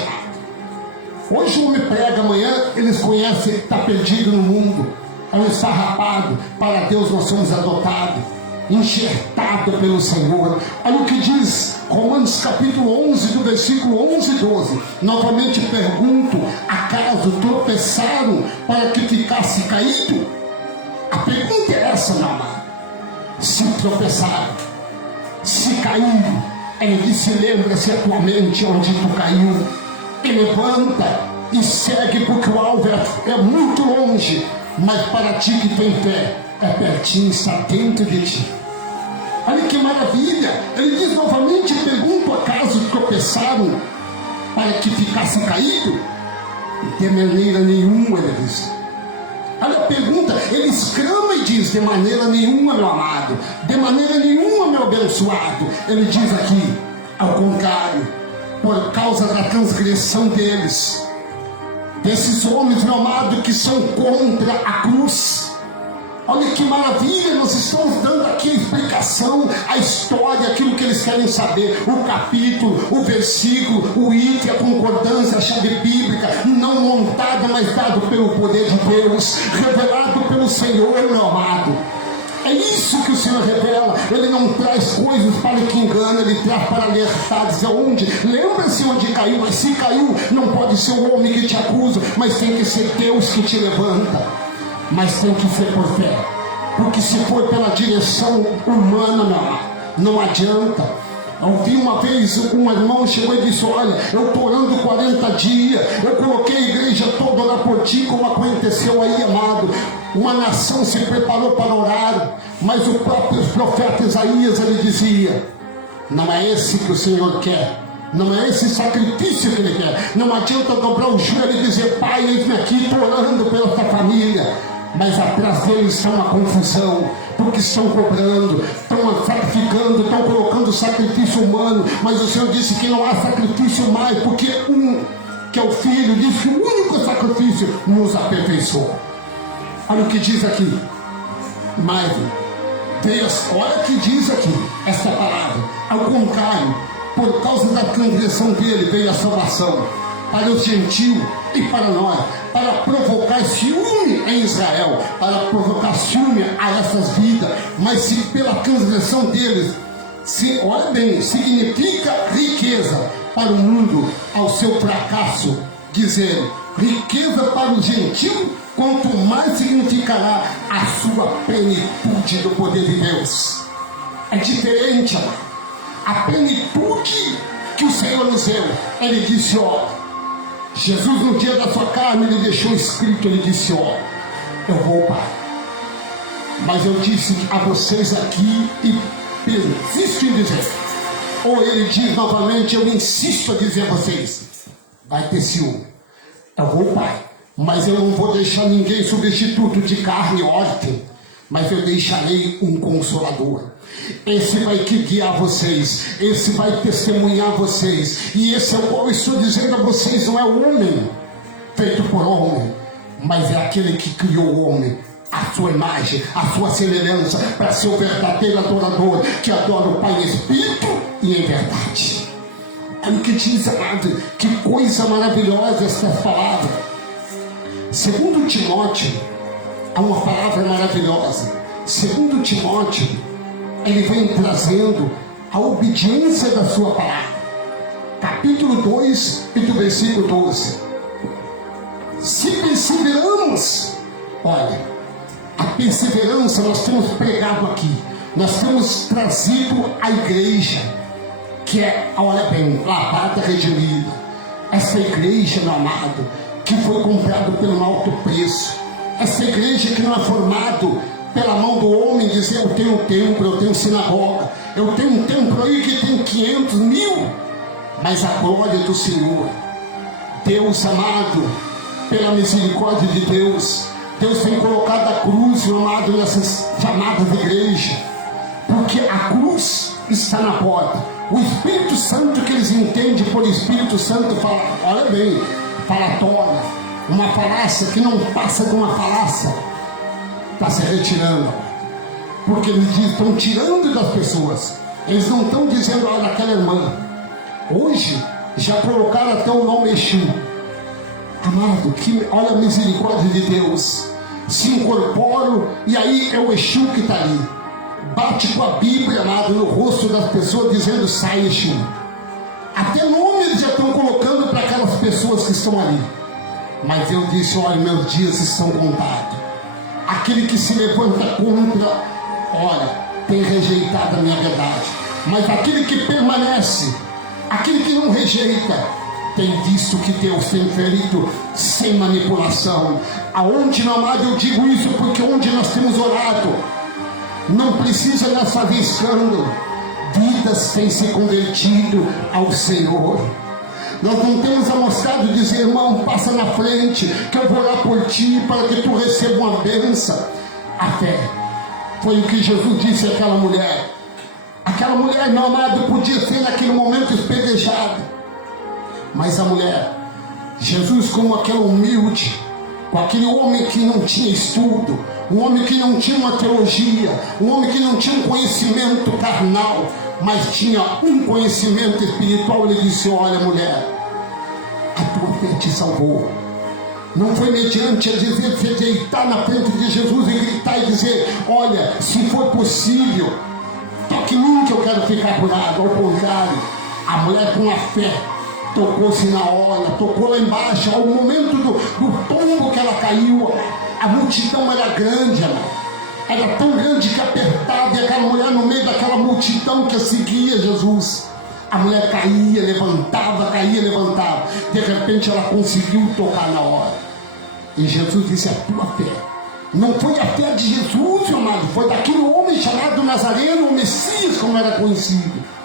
Hoje o homem prega, amanhã eles conhecem que está perdido no mundo, é um esfarrapado. Para Deus nós somos adotados, enxertados pelo Senhor. Olha o que diz Romanos capítulo 11, do versículo 11 e 12. Novamente pergunto: acaso tropeçaram para que ficasse caído? A pergunta é essa, meu amado. Se tropeçaram, se caiu, ele disse: lembra-se a tua mente onde tu caiu, e levanta e segue, porque o alvo é muito longe, mas para ti que tem fé, é pertinho, está dentro de ti. Olha que maravilha. Ele diz novamente: pergunto, acaso tropeçaram para que ficasse caído? De maneira nenhuma, ele diz. Olha a pergunta, ele exclama e diz: de maneira nenhuma, meu amado, de maneira nenhuma, meu abençoado. Ele diz aqui: ao contrário, por causa da transgressão deles, desses homens, meu amado, que são contra a cruz. Olha que maravilha, nós estamos dando aqui a explicação, a história, aquilo que eles querem saber, o capítulo, o versículo, o item, a concordância, a chave bíblica, não montada, mas dado pelo poder de Deus, revelado pelo Senhor, meu amado. É isso que o Senhor revela. Ele não traz coisas para que engane, Ele traz para alertar, dizer onde. Lembra-se onde caiu, mas se caiu, não pode ser o homem que te acusa, mas tem que ser Deus que te levanta. Mas tem que ser por fé, porque se for pela direção humana, não adianta. Eu vi uma vez um irmão chegou e disse: olha, eu estou orando 40 dias, eu coloquei a igreja toda lá por ti, como aconteceu aí, amado. Uma nação se preparou para orar, mas o próprio profeta Isaías, ele dizia: não é esse que o Senhor quer, não é esse sacrifício que Ele quer. Não adianta dobrar o joelho e dizer: Pai, eis-me aqui, estou orando pela tua família. Mas atrás deles está uma confusão, porque estão cobrando, estão sacrificando, estão colocando sacrifício humano. Mas o Senhor disse que não há sacrifício mais, porque que é o Filho, diz que o único sacrifício nos aperfeiçoou. Olha o que diz aqui. Mas Deus, olha o que diz aqui, esta palavra: ao contrário, por causa da transgressão dele veio a salvação para os gentios e para nós, para provocar ciúme em Israel, para provocar ciúme a essas vidas. Mas se pela transgressão deles, olha bem, significa riqueza para o mundo, ao seu fracasso, dizer riqueza para o gentio, quanto mais significará a sua plenitude do poder de Deus. É diferente, amado. A plenitude que o Senhor nos deu. Ele disse: ó, Jesus no dia da sua carne, ele deixou escrito, ele disse: ó, eu vou, Pai, mas eu disse a vocês aqui, e persisto em dizer, ou ele diz novamente: eu insisto a dizer a vocês, vai ter ciúme. Eu vou, Pai, mas eu não vou deixar ninguém substituto de carne e ordem. mas eu deixarei um Consolador. Esse vai guiar vocês, esse vai testemunhar vocês, e esse é o qual eu estou dizendo a vocês, não é o homem feito por homem, mas é aquele que criou o homem, a sua imagem, a sua semelhança, para ser o verdadeiro adorador, que adora o Pai em espírito e em verdade. Olha o que diz, amado, que coisa maravilhosa esta palavra. Segundo Timóteo, há uma palavra maravilhosa. Segundo Timóteo, ele vem trazendo a obediência da sua palavra. Capítulo 2 e do versículo 12. Se perseveramos, olha, a perseverança nós temos pregado aqui, nós temos trazido a igreja, que é, olha bem, lavada, redimida. Essa igreja, meu amado, que foi comprado pelo alto preço. Essa igreja que não é formado pela mão do homem, dizer eu tenho templo, eu tenho sinagoga, eu tenho um templo aí que tem 500 mil, mas a glória do Senhor, Deus amado, pela misericórdia de Deus, Deus tem colocado a cruz, meu amado, nessas chamadas igrejas, porque a cruz está na porta. O Espírito Santo, que eles entendem por Espírito Santo, fala, olha bem, falatória, uma falácia que não passa de uma falácia, está se retirando, porque eles estão tirando das pessoas, eles não estão dizendo, olha, aquela irmã, hoje já colocaram até o nome Exu. Amado, que olha a misericórdia de Deus, se incorporam e aí é o Exu que está ali, bate com a Bíblia, amado, no rosto das pessoas, dizendo sai Exu. Até nome eles já estão colocando para aquelas pessoas que estão ali. Mas Deus disse, olha, meus dias estão contados. Aquele que se levanta contra, olha, tem rejeitado a minha verdade, mas aquele que permanece, aquele que não rejeita, tem visto que Deus tem feito sem manipulação. Aonde, meu amado, eu digo isso porque onde nós temos orado, não precisa nós fazer escândalo, vidas têm se convertido ao Senhor. Nós não temos amostrado dizer, irmão, passa na frente, que eu vou orar por ti, para que tu receba uma bênção. A fé foi o que Jesus disse àquela mulher. Aquela mulher, meu amado, podia ser naquele momento espedejada, mas a mulher, Jesus, como aquela humilde, com aquele homem que não tinha estudo, um homem que não tinha uma teologia, um homem que não tinha um conhecimento carnal, mas tinha um conhecimento espiritual, ele disse, olha mulher, a tua fé te salvou. Não foi mediante a dizer, você deitar na frente de Jesus e gritar e dizer, olha, se for possível, toque em mim que eu quero ficar curado. Ao contrário, a mulher com a fé tocou-se na hora, tocou lá embaixo, ao momento do tombo que ela caiu, a multidão era grande, era tão grande que apertava, e aquela mulher no meio daquela multidão que seguia Jesus, a mulher caía, levantava, de repente ela conseguiu tocar na hora, e Jesus disse, a tua fé, não foi a fé de Jesus, meu amado, foi daquele homem chamado Nazareno, o Messias, como era conhecido.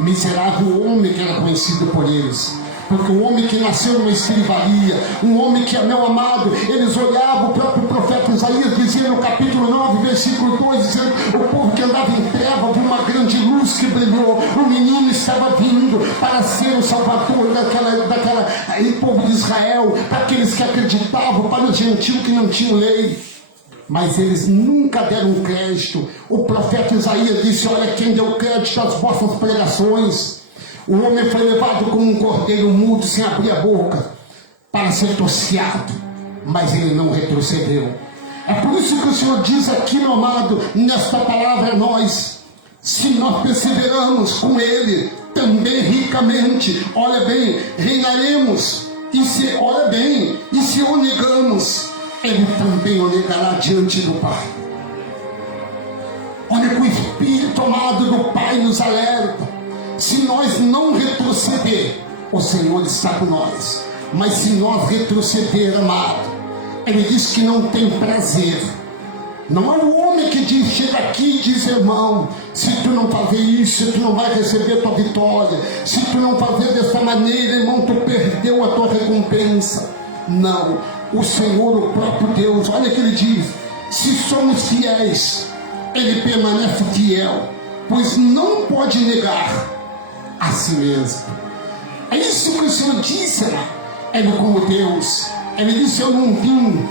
Miserável homem que era conhecido por eles, porque o homem que nasceu numa escrivaria, um homem que é meu amado, eles olhavam, o próprio profeta Isaías dizia no capítulo 9, versículo 2, dizendo, o povo que andava em treva viu uma grande luz que brilhou, o menino estava vindo para ser o salvador daquela povo de Israel, para aqueles que acreditavam, para os gentios que não tinham lei. Mas eles nunca deram crédito. O profeta Isaías disse, olha, quem deu crédito às vossas pregações? O homem foi levado como um cordeiro mudo, sem abrir a boca, para ser tosquiado, mas ele não retrocedeu. É por isso que o Senhor diz aqui, meu amado, nesta palavra, nós, se nós perseveramos com Ele, também ricamente, olha bem, reinaremos, e se, olha bem, e se o negamos, Ele também o negará diante do Pai. Olha que o Espírito amado do Pai nos alerta. Se nós não retroceder, o Senhor está com nós. Mas se nós retroceder, amado, Ele diz que não tem prazer. Não é o homem que diz, chega aqui e diz, irmão, se tu não fazer isso, tu não vai receber tua vitória. Se tu não fazer dessa maneira, irmão, tu perdeu a tua recompensa. Não, o Senhor, o próprio Deus, olha que Ele diz, Se somos fiéis, Ele permanece fiel, pois não pode negar a si mesmo. É isso que o Senhor disse, Ele como Deus. Ele disse: eu não vim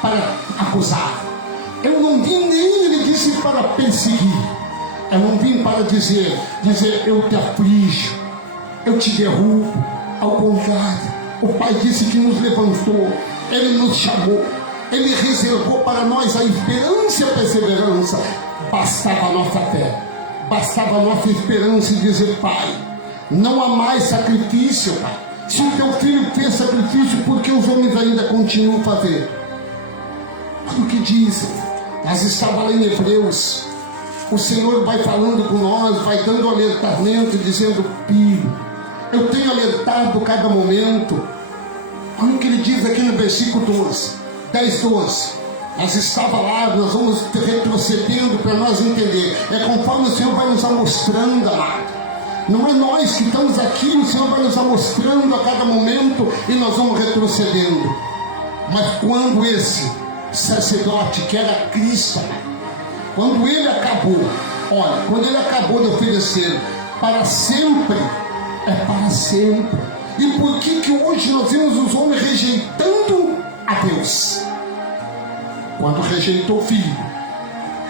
para acusar, eu não vim nem, ele disse, para perseguir, eu não vim para dizer eu te aflijo, eu te derrubo. Ao contrário, o Pai disse que nos levantou, Ele nos chamou, Ele reservou para nós a esperança e a perseverança. Bastava a nossa fé, bastava a nossa esperança e dizer: Pai, não há mais sacrifício, Pai. Se o teu filho fez sacrifício, por que os homens ainda continuam a fazer? Olha o que dizem. Nós estávamos lá em Hebreus. O Senhor vai falando com nós, vai dando alertamento, dizendo: filho, eu tenho alertado cada momento. Olha o que ele diz aqui no versículo 10, 12. Nós estávamos lá, nós vamos retrocedendo para nós entender. É conforme o Senhor vai nos mostrando, amado. Não é nós que estamos aqui, o Senhor vai nos mostrando a cada momento e nós vamos retrocedendo. Mas quando esse sacerdote, que era Cristo, quando ele acabou, olha, quando ele acabou de oferecer para sempre, é para sempre. E por que hoje nós vemos os homens rejeitando a Deus? Quando rejeitou o filho,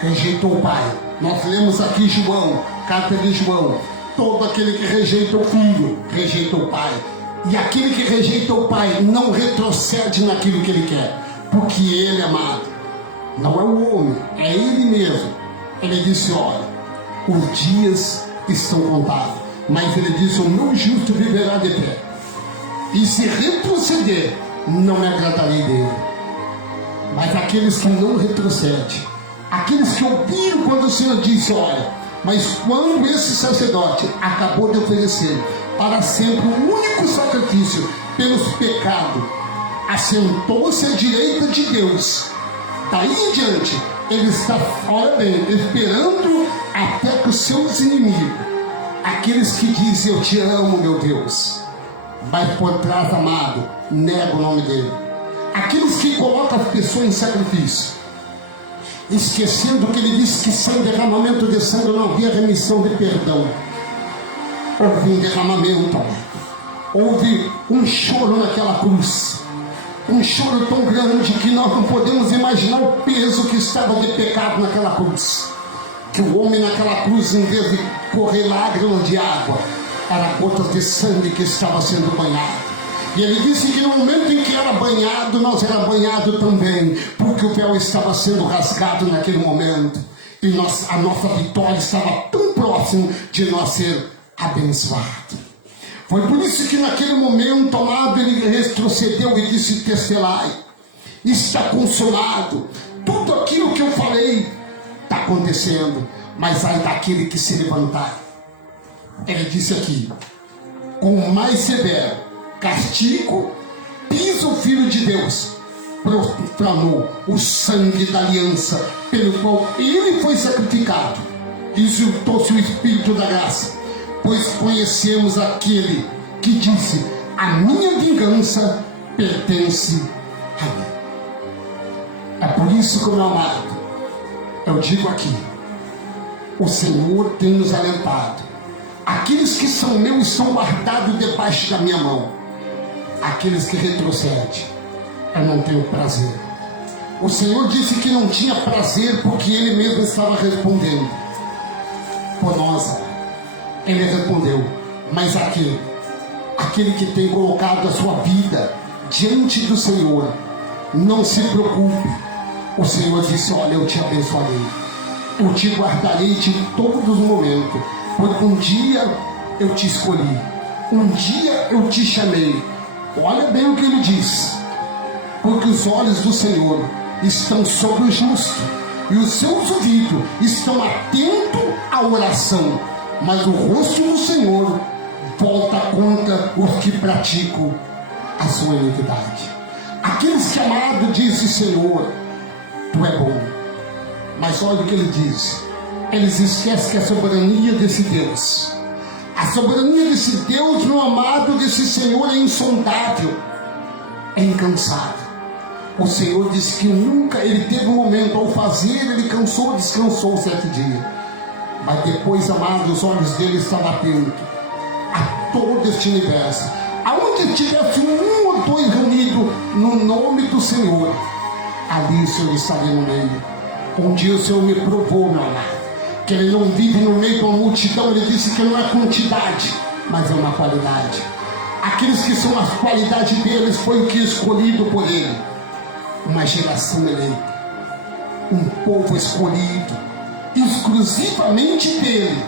rejeitou o pai. Nós lemos aqui João, carta de João: todo aquele que rejeita o filho, rejeita o pai. E aquele que rejeita o pai não retrocede naquilo que ele quer, porque ele, amado, não é o homem, é ele mesmo. Ele disse: olha, os dias estão contados, mas ele disse: o meu justo viverá de pé, e se retroceder, não me agradarei dele. Mas aqueles que não retrocedem, aqueles que ouviram quando o Senhor disse: olha, mas quando esse sacerdote acabou de oferecer para sempre o único sacrifício pelos pecados, assentou-se à direita de Deus. Daí em diante, ele está, olha bem, esperando até que os seus inimigos, aqueles que dizem: eu te amo, meu Deus, mas por trás, amado, nega o nome dele. Aqueles que colocam as pessoas em sacrifício, esquecendo que ele disse que sem derramamento de sangue não havia remissão de perdão. Houve um derramamento, houve um choro naquela cruz, um choro tão grande que nós não podemos imaginar o peso que estava de pecado naquela cruz. Que o homem naquela cruz, em vez de correr lágrimas de água, era gotas de sangue que estava sendo banhado. E ele disse que no momento em que era banhado, nós era banhado também, porque o véu estava sendo rasgado naquele momento, e a nossa vitória estava tão próxima de nós ser abençoado. Foi por isso que naquele momento, amado, ele retrocedeu e disse: testelai, está consumado, tudo aquilo que eu falei está acontecendo, mas ai daquele que se levantar. Ele disse aqui: com o mais severo castigo, pisa o Filho de Deus, proclamou o sangue da aliança, pelo qual ele foi sacrificado, e exultou-se o Espírito da graça, pois conhecemos aquele que disse: a minha vingança pertence a mim. É por isso que, meu amado, eu digo aqui: o Senhor tem nos alentado. Aqueles que são meus estão guardados debaixo da minha mão. Aqueles que retrocedem, eu não tenho prazer. O Senhor disse que não tinha prazer, porque Ele mesmo estava respondendo por nós. Ele respondeu: mas aquele que tem colocado a sua vida diante do Senhor, não se preocupe. O Senhor disse: olha, eu te abençoarei, eu te guardarei de todos os momentos, porque um dia eu te escolhi, um dia eu te chamei. Olha bem o que ele diz: porque os olhos do Senhor estão sobre o justo, e os seus ouvidos estão atentos à oração, mas o rosto do Senhor volta contra os que praticam a sua iniquidade. Aqueles que, amado, dizem: Senhor, tu é bom. Mas olha o que ele diz: eles esquecem que a soberania desse Deus, a soberania desse Deus, meu amado, desse Senhor, é insondável, é incansável. O Senhor disse que nunca, ele teve um momento ao fazer, ele cansou, descansou 7 dias. Mas depois, amado, os olhos dele estavam atentos a todo este universo. Aonde tivesse 1 ou 2 reunidos no nome do Senhor, ali o Senhor estaria no meio. Um dia o Senhor me provou, meu amado, que ele não vive no meio de uma multidão. Ele disse que não é quantidade, mas é uma qualidade. Aqueles que são as qualidades deles foi o que escolhido por ele. Uma geração eleita, um povo escolhido, exclusivamente dele.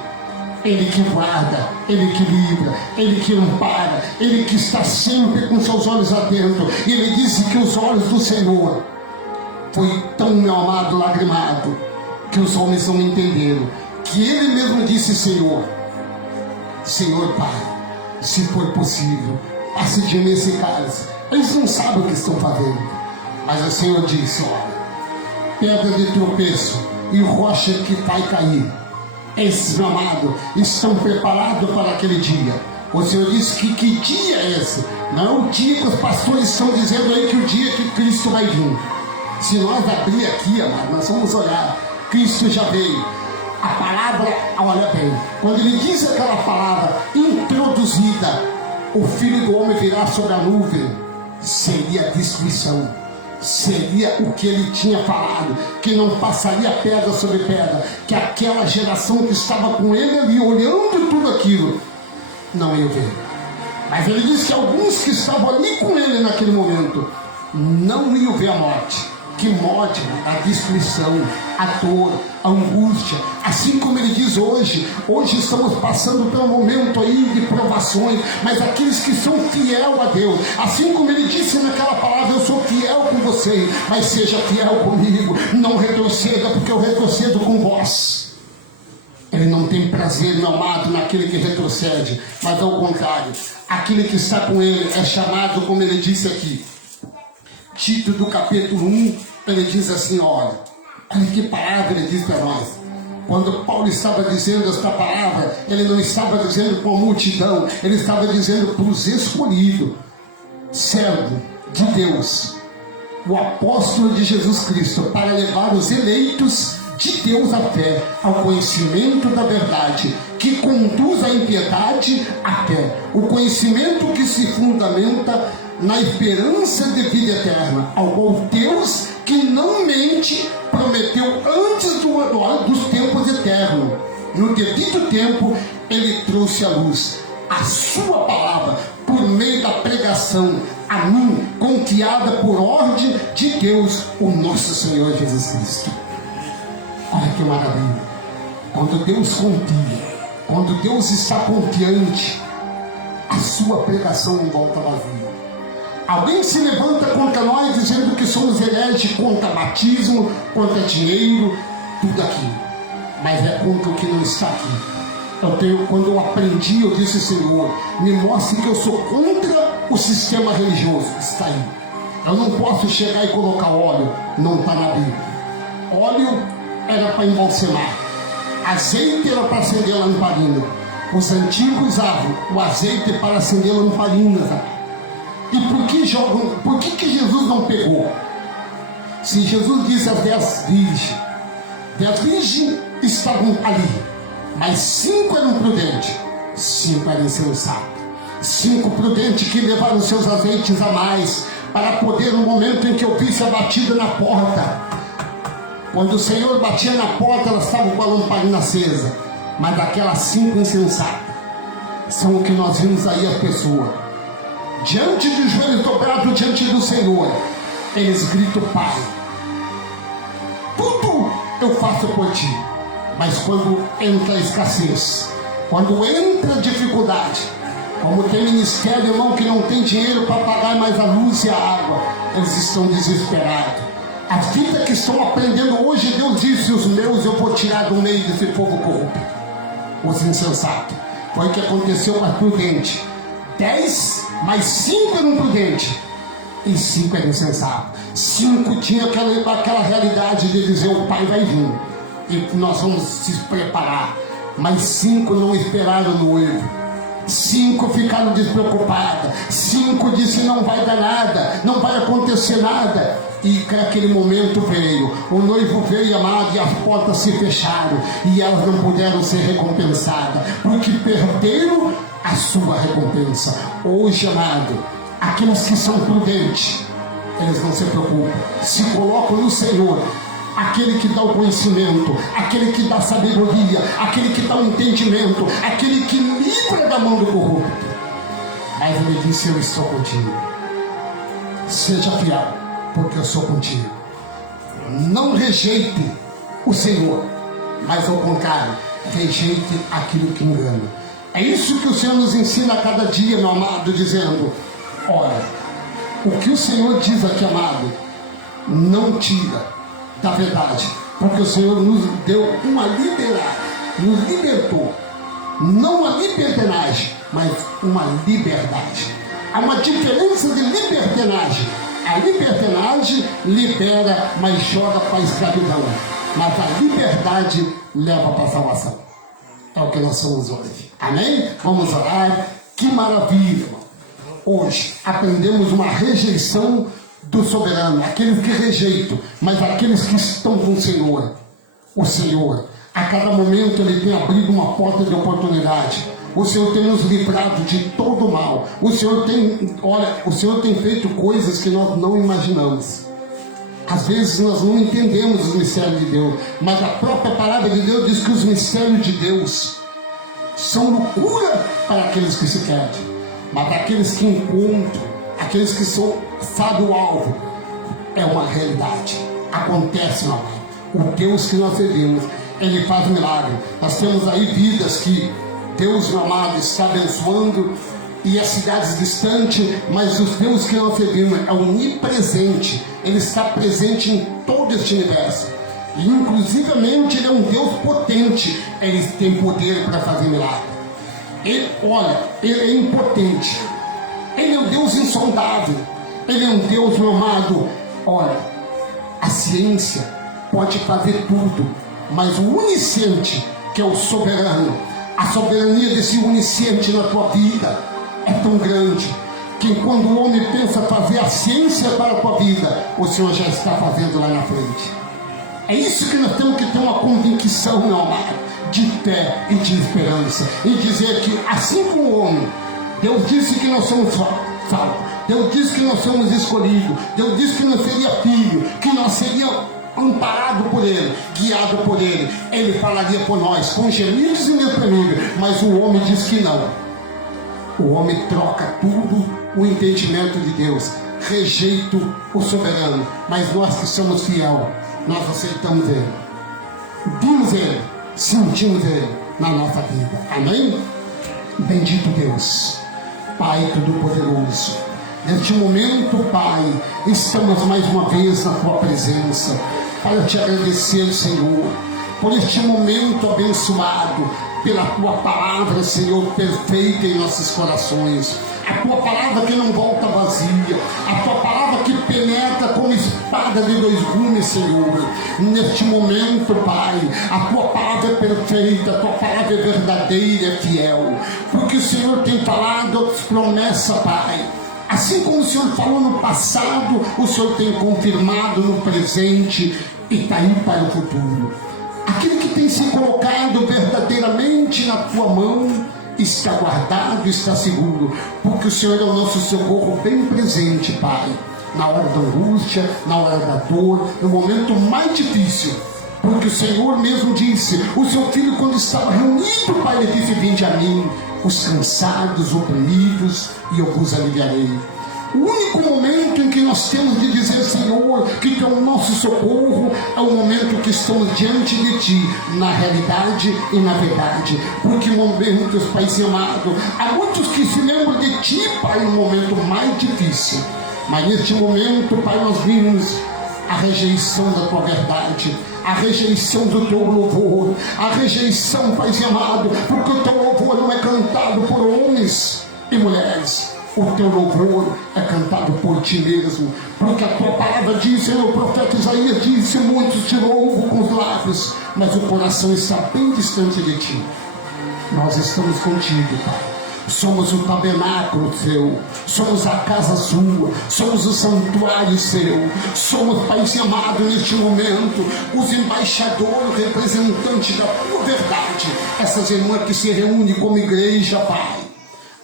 Ele que guarda, ele que livra, ele que ampara, ele que está sempre com seus olhos atentos. E ele disse que os olhos do Senhor foi tão, meu amado, lagrimado, que os homens não entenderam, que ele mesmo disse: Senhor, Senhor Pai, se for possível, passe de mim esse cálice. Eles não sabem o que estão fazendo, mas o Senhor disse: olha, pedra de tropeço e rocha que vai cair, esses, meu amado, estão preparados para aquele dia. O Senhor disse que dia é esse? Não é o dia que os pastores estão dizendo aí, que o dia que Cristo vai vir. Se nós abrir aqui, amado, nós vamos olhar, Cristo já veio. A palavra, olha bem, quando ele diz aquela palavra introduzida, o Filho do Homem virá sobre a nuvem, seria a destruição, seria o que ele tinha falado, que não passaria pedra sobre pedra, que aquela geração que estava com ele ali, olhando tudo aquilo, não ia ver. Mas ele disse que alguns que estavam ali com ele naquele momento, não iam ver a morte. Que morte? A destruição, a dor, a angústia. Assim como ele diz hoje estamos passando por um momento aí de provações, mas aqueles que são fiel a Deus, assim como ele disse naquela palavra: eu sou fiel com você, mas seja fiel comigo, não retroceda, porque eu retrocedo com vós. Ele não tem prazer, meu amado, naquele que retrocede, mas ao contrário, aquele que está com ele é chamado, como ele disse aqui, Tito do capítulo 1, ele diz assim: olha que palavra ele diz para nós. Quando Paulo estava dizendo esta palavra, ele não estava dizendo para a multidão, ele estava dizendo para os escolhidos, servo de Deus, o apóstolo de Jesus Cristo, para levar os eleitos de Deus à fé, ao conhecimento da verdade, que conduz à impiedade à fé, o conhecimento que se fundamenta na esperança de vida eterna, ao qual Deus, que não mente, prometeu antes dos tempos eternos. No devido tempo, ele trouxe à luz a sua palavra, por meio da pregação a mim, confiada por ordem de Deus, o nosso Senhor Jesus Cristo. Olha que maravilha! Quando Deus confia, quando Deus está confiante, a sua pregação não volta vazia. Alguém se levanta contra nós dizendo que somos hereges, contra batismo, contra dinheiro, tudo aquilo. Mas é contra o que não está aqui. Quando eu aprendi, eu disse: Senhor, me mostre que eu sou contra o sistema religioso. Está aí. Eu não posso chegar e colocar óleo, não está na Bíblia. Óleo era para embalsamar, azeite era para acender a lamparina. Os antigos usavam o azeite para acender lamparinas. E por que Jesus não pegou? Se Jesus disse às 10 virgens estavam ali, mas 5 eram prudentes, 5 eram insensatos. 5 prudentes que levaram seus azeites a mais, para poder, no momento em que eu visse a batida na porta, quando o Senhor batia na porta, elas estavam com a lamparina acesa. Mas daquelas 5 insensatas, são o que nós vimos aí as pessoas, diante de joelhos dobrados diante do Senhor, eles gritam: Pai, tudo eu faço por ti. Mas quando entra a escassez, quando entra a dificuldade, como tem ministério, irmão, que não tem dinheiro para pagar mais a luz e a água, eles estão desesperados. A vida que estão aprendendo hoje, Deus disse: os meus eu vou tirar do meio desse povo corrupto, os insensatos. Foi o que aconteceu com a prudente. 10, mais 5 eram prudentes e 5 eram insensatos. 5 tinham aquela realidade de dizer: o Pai vai vir e nós vamos se preparar. Mas 5 não esperaram o noivo. 5 ficaram despreocupadas. 5 disse: não vai dar nada, não vai acontecer nada. E aquele momento veio, o noivo veio, amado, e as portas se fecharam, e elas não puderam ser recompensadas, porque perderam a sua recompensa. Hoje, amado, aqueles que são prudentes, eles não se preocupam, se colocam no Senhor, aquele que dá o conhecimento, aquele que dá sabedoria, aquele que dá o entendimento, aquele que livra da mão do corrupto. Mas ele disse: eu estou contigo, seja fiel, porque eu sou contigo. Não rejeite o Senhor, mas ao contrário, rejeite aquilo que engana. É isso que o Senhor nos ensina a cada dia, meu amado, dizendo: olha, o que o Senhor diz aqui, amado, não tira da verdade, porque o Senhor nos deu uma liberdade, nos libertou, não uma libertinagem, mas uma liberdade. Há uma diferença de libertinagem. A libertinagem libera, mas joga para a escravidão, mas a liberdade leva para a salvação. É o que nós somos hoje. Amém? Vamos orar. Que maravilha, irmão. Hoje aprendemos uma rejeição do soberano, aqueles que rejeitam, mas aqueles que estão com o Senhor. O Senhor, a cada momento, Ele tem abrido uma porta de oportunidade. O Senhor tem nos livrado de todo o mal. O Senhor tem feito coisas que nós não imaginamos. Às vezes nós não entendemos os mistérios de Deus, mas a própria palavra de Deus diz que os mistérios de Deus são loucura para aqueles que se perdem, mas aqueles que encontram, aqueles que sabem o alvo, é uma realidade. Acontece, meu amado. O Deus que nós servimos, Ele faz milagre. Nós temos aí vidas que Deus, meu amado, está abençoando, e as cidades distantes, mas o Deus que nós servimos é onipresente. Ele está presente em todo este universo. E inclusivamente Ele é um Deus potente. Ele tem poder para fazer milagre. Ele é impotente. Ele é um Deus insondável. Ele é um Deus, meu amado. Olha, a ciência pode fazer tudo, mas o onisciente, que é o soberano, a soberania desse onisciente na tua vida é tão grande que quando o homem pensa fazer a ciência para a tua vida, o Senhor já está fazendo lá na frente. É isso que nós temos que ter uma convicção, meu amado, de fé e de esperança, e dizer que assim como o homem, Deus disse que nós somos salvos, Deus disse que nós somos escolhidos, Deus disse que nós seria filho, que nós seríamos amparado por Ele, guiado por Ele. Ele falaria por nós com gemidos inexprimíveis, mas o homem diz que não. O homem troca tudo, o entendimento de Deus, rejeita o soberano, mas nós que somos fiel, nós aceitamos Ele, vimos Ele, sentimos Ele na nossa vida. Amém? Bendito Deus, Pai Todo-Poderoso, neste momento, Pai, estamos mais uma vez na Tua presença para te agradecer, Senhor, por este momento abençoado, pela Tua palavra, Senhor, perfeita em nossos corações. A Tua palavra que não volta vazia, a Tua palavra que penetra como espada de dois gumes, Senhor. Neste momento, Pai, a Tua palavra é perfeita, a Tua palavra é verdadeira, é fiel, porque o Senhor tem falado as promessas, Pai. Assim como o Senhor falou no passado, o Senhor tem confirmado no presente e está aí para o futuro. Aquilo que tem se colocado verdadeiramente na Tua mão está guardado, está seguro, porque o Senhor é o nosso socorro bem presente, Pai, na hora da angústia, na hora da dor, no momento mais difícil, porque o Senhor mesmo disse, o Seu Filho quando estava reunido, Pai, Ele disse: vinde a mim, os cansados, oprimidos, e eu vos aliviarei. O único momento em que nós temos de dizer, Senhor, que é o nosso socorro, é o momento que estamos diante de Ti, na realidade e na verdade. Porque momentos, Pai amado, há muitos que se lembram de Ti, Pai, no momento mais difícil. Mas neste momento, Pai, nós vimos a rejeição da Tua verdade, a rejeição do Teu louvor, a rejeição, Pai amado, porque o Teu louvor não é cantado por homens e mulheres. O Teu louvor é cantado por Ti mesmo, porque a Tua palavra diz, o profeta Isaías disse, muitos te louvam com os lábios, mas o coração está bem distante de Ti. Nós estamos contigo, Pai. somos o tabernáculo seu, somos a casa sua, somos o santuário seu, somos, Pai amado, neste momento, os embaixadores, representantes da tua verdade, essas irmãs que se reúnem como igreja, Pai,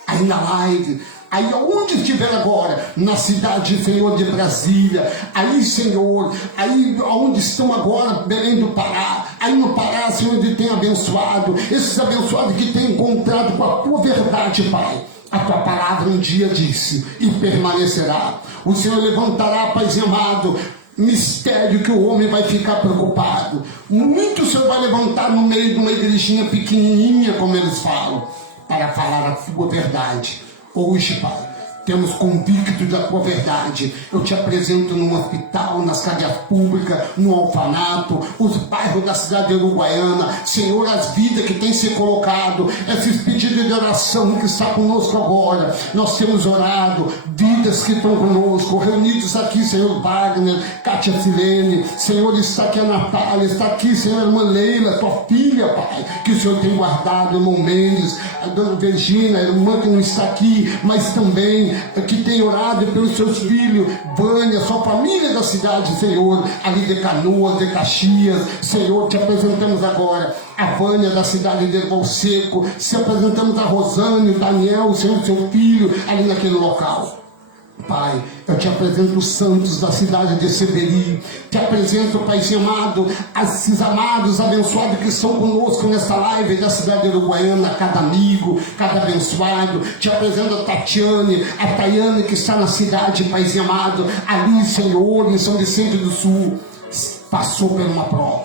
aí na live, aí aonde estiver agora, na cidade, Senhor, de Brasília, aí, Senhor, aí aonde estão agora, Belém do Pará, aí no Pará, Senhor, onde tem abençoado, esses abençoados que têm encontrado com a tua verdade, Pai. A tua palavra um dia disse e permanecerá. O Senhor levantará, Pai amado, mistério que o homem vai ficar preocupado. Muito o Senhor vai levantar no meio de uma igrejinha pequenininha, como eles falam, para falar a tua verdade. Hoje, Pai, temos convicto da tua verdade. Eu te apresento no hospital, nas cadeias públicas, no orfanato, os bairros da cidade de Uruguaiana, Senhor, as vidas que têm se colocado, esses pedidos de oração que está conosco agora. Nós temos orado, vidas que estão conosco, reunidos aqui, Senhor Wagner, Kátia Silene, Senhor, está aqui a Natália, está aqui, Senhor, a irmã Leila, tua filha, Pai, que o Senhor tem guardado, irmão Mendes, a dona Virgínia, a irmã que não está aqui, mas também que tem orado pelos seus filhos, Vânia, sua família da cidade, Senhor, ali de Canoas, de Caxias, Senhor, te apresentamos agora a Vânia da cidade de Valseco, se apresentamos a Rosane, o Daniel, Senhor, seu filho, ali naquele local. Pai, eu te apresento os santos da cidade de Seberi, te apresento, Pai amado, esses amados abençoados que estão conosco nessa live da cidade de Uruguaiana, cada amigo, cada abençoado, te apresento a Tatiane, a Tayane que está na cidade, Pai amado, ali, Senhor, em São Vicente do Sul, passou por uma prova,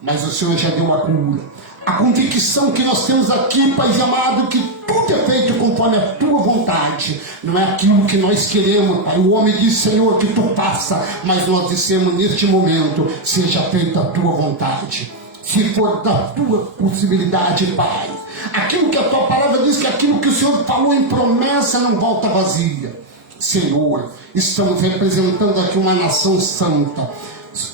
mas o Senhor já deu a cura. A convicção que nós temos aqui, Pai amado, que tudo é feito conforme a tua vontade, não é aquilo que nós queremos, Pai. O homem diz, Senhor, que tu faça, mas nós dissemos neste momento, seja feita a tua vontade, se for da tua possibilidade, Pai. Aquilo que a tua palavra diz, que aquilo que o Senhor falou em promessa não volta vazia. Senhor, estamos representando aqui uma nação santa,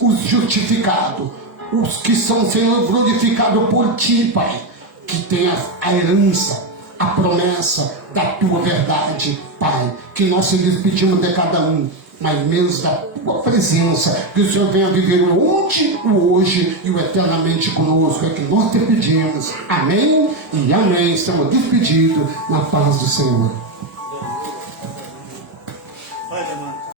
os justificados, os que são, Senhor, glorificados por ti, Pai, que tem a herança, a promessa da tua verdade, Pai, que nós se despedimos de cada um, mas menos da tua presença, que o Senhor venha viver o ontem, o hoje e o eternamente conosco, é que nós te pedimos, amém e amém. Estamos despedidos na paz do Senhor.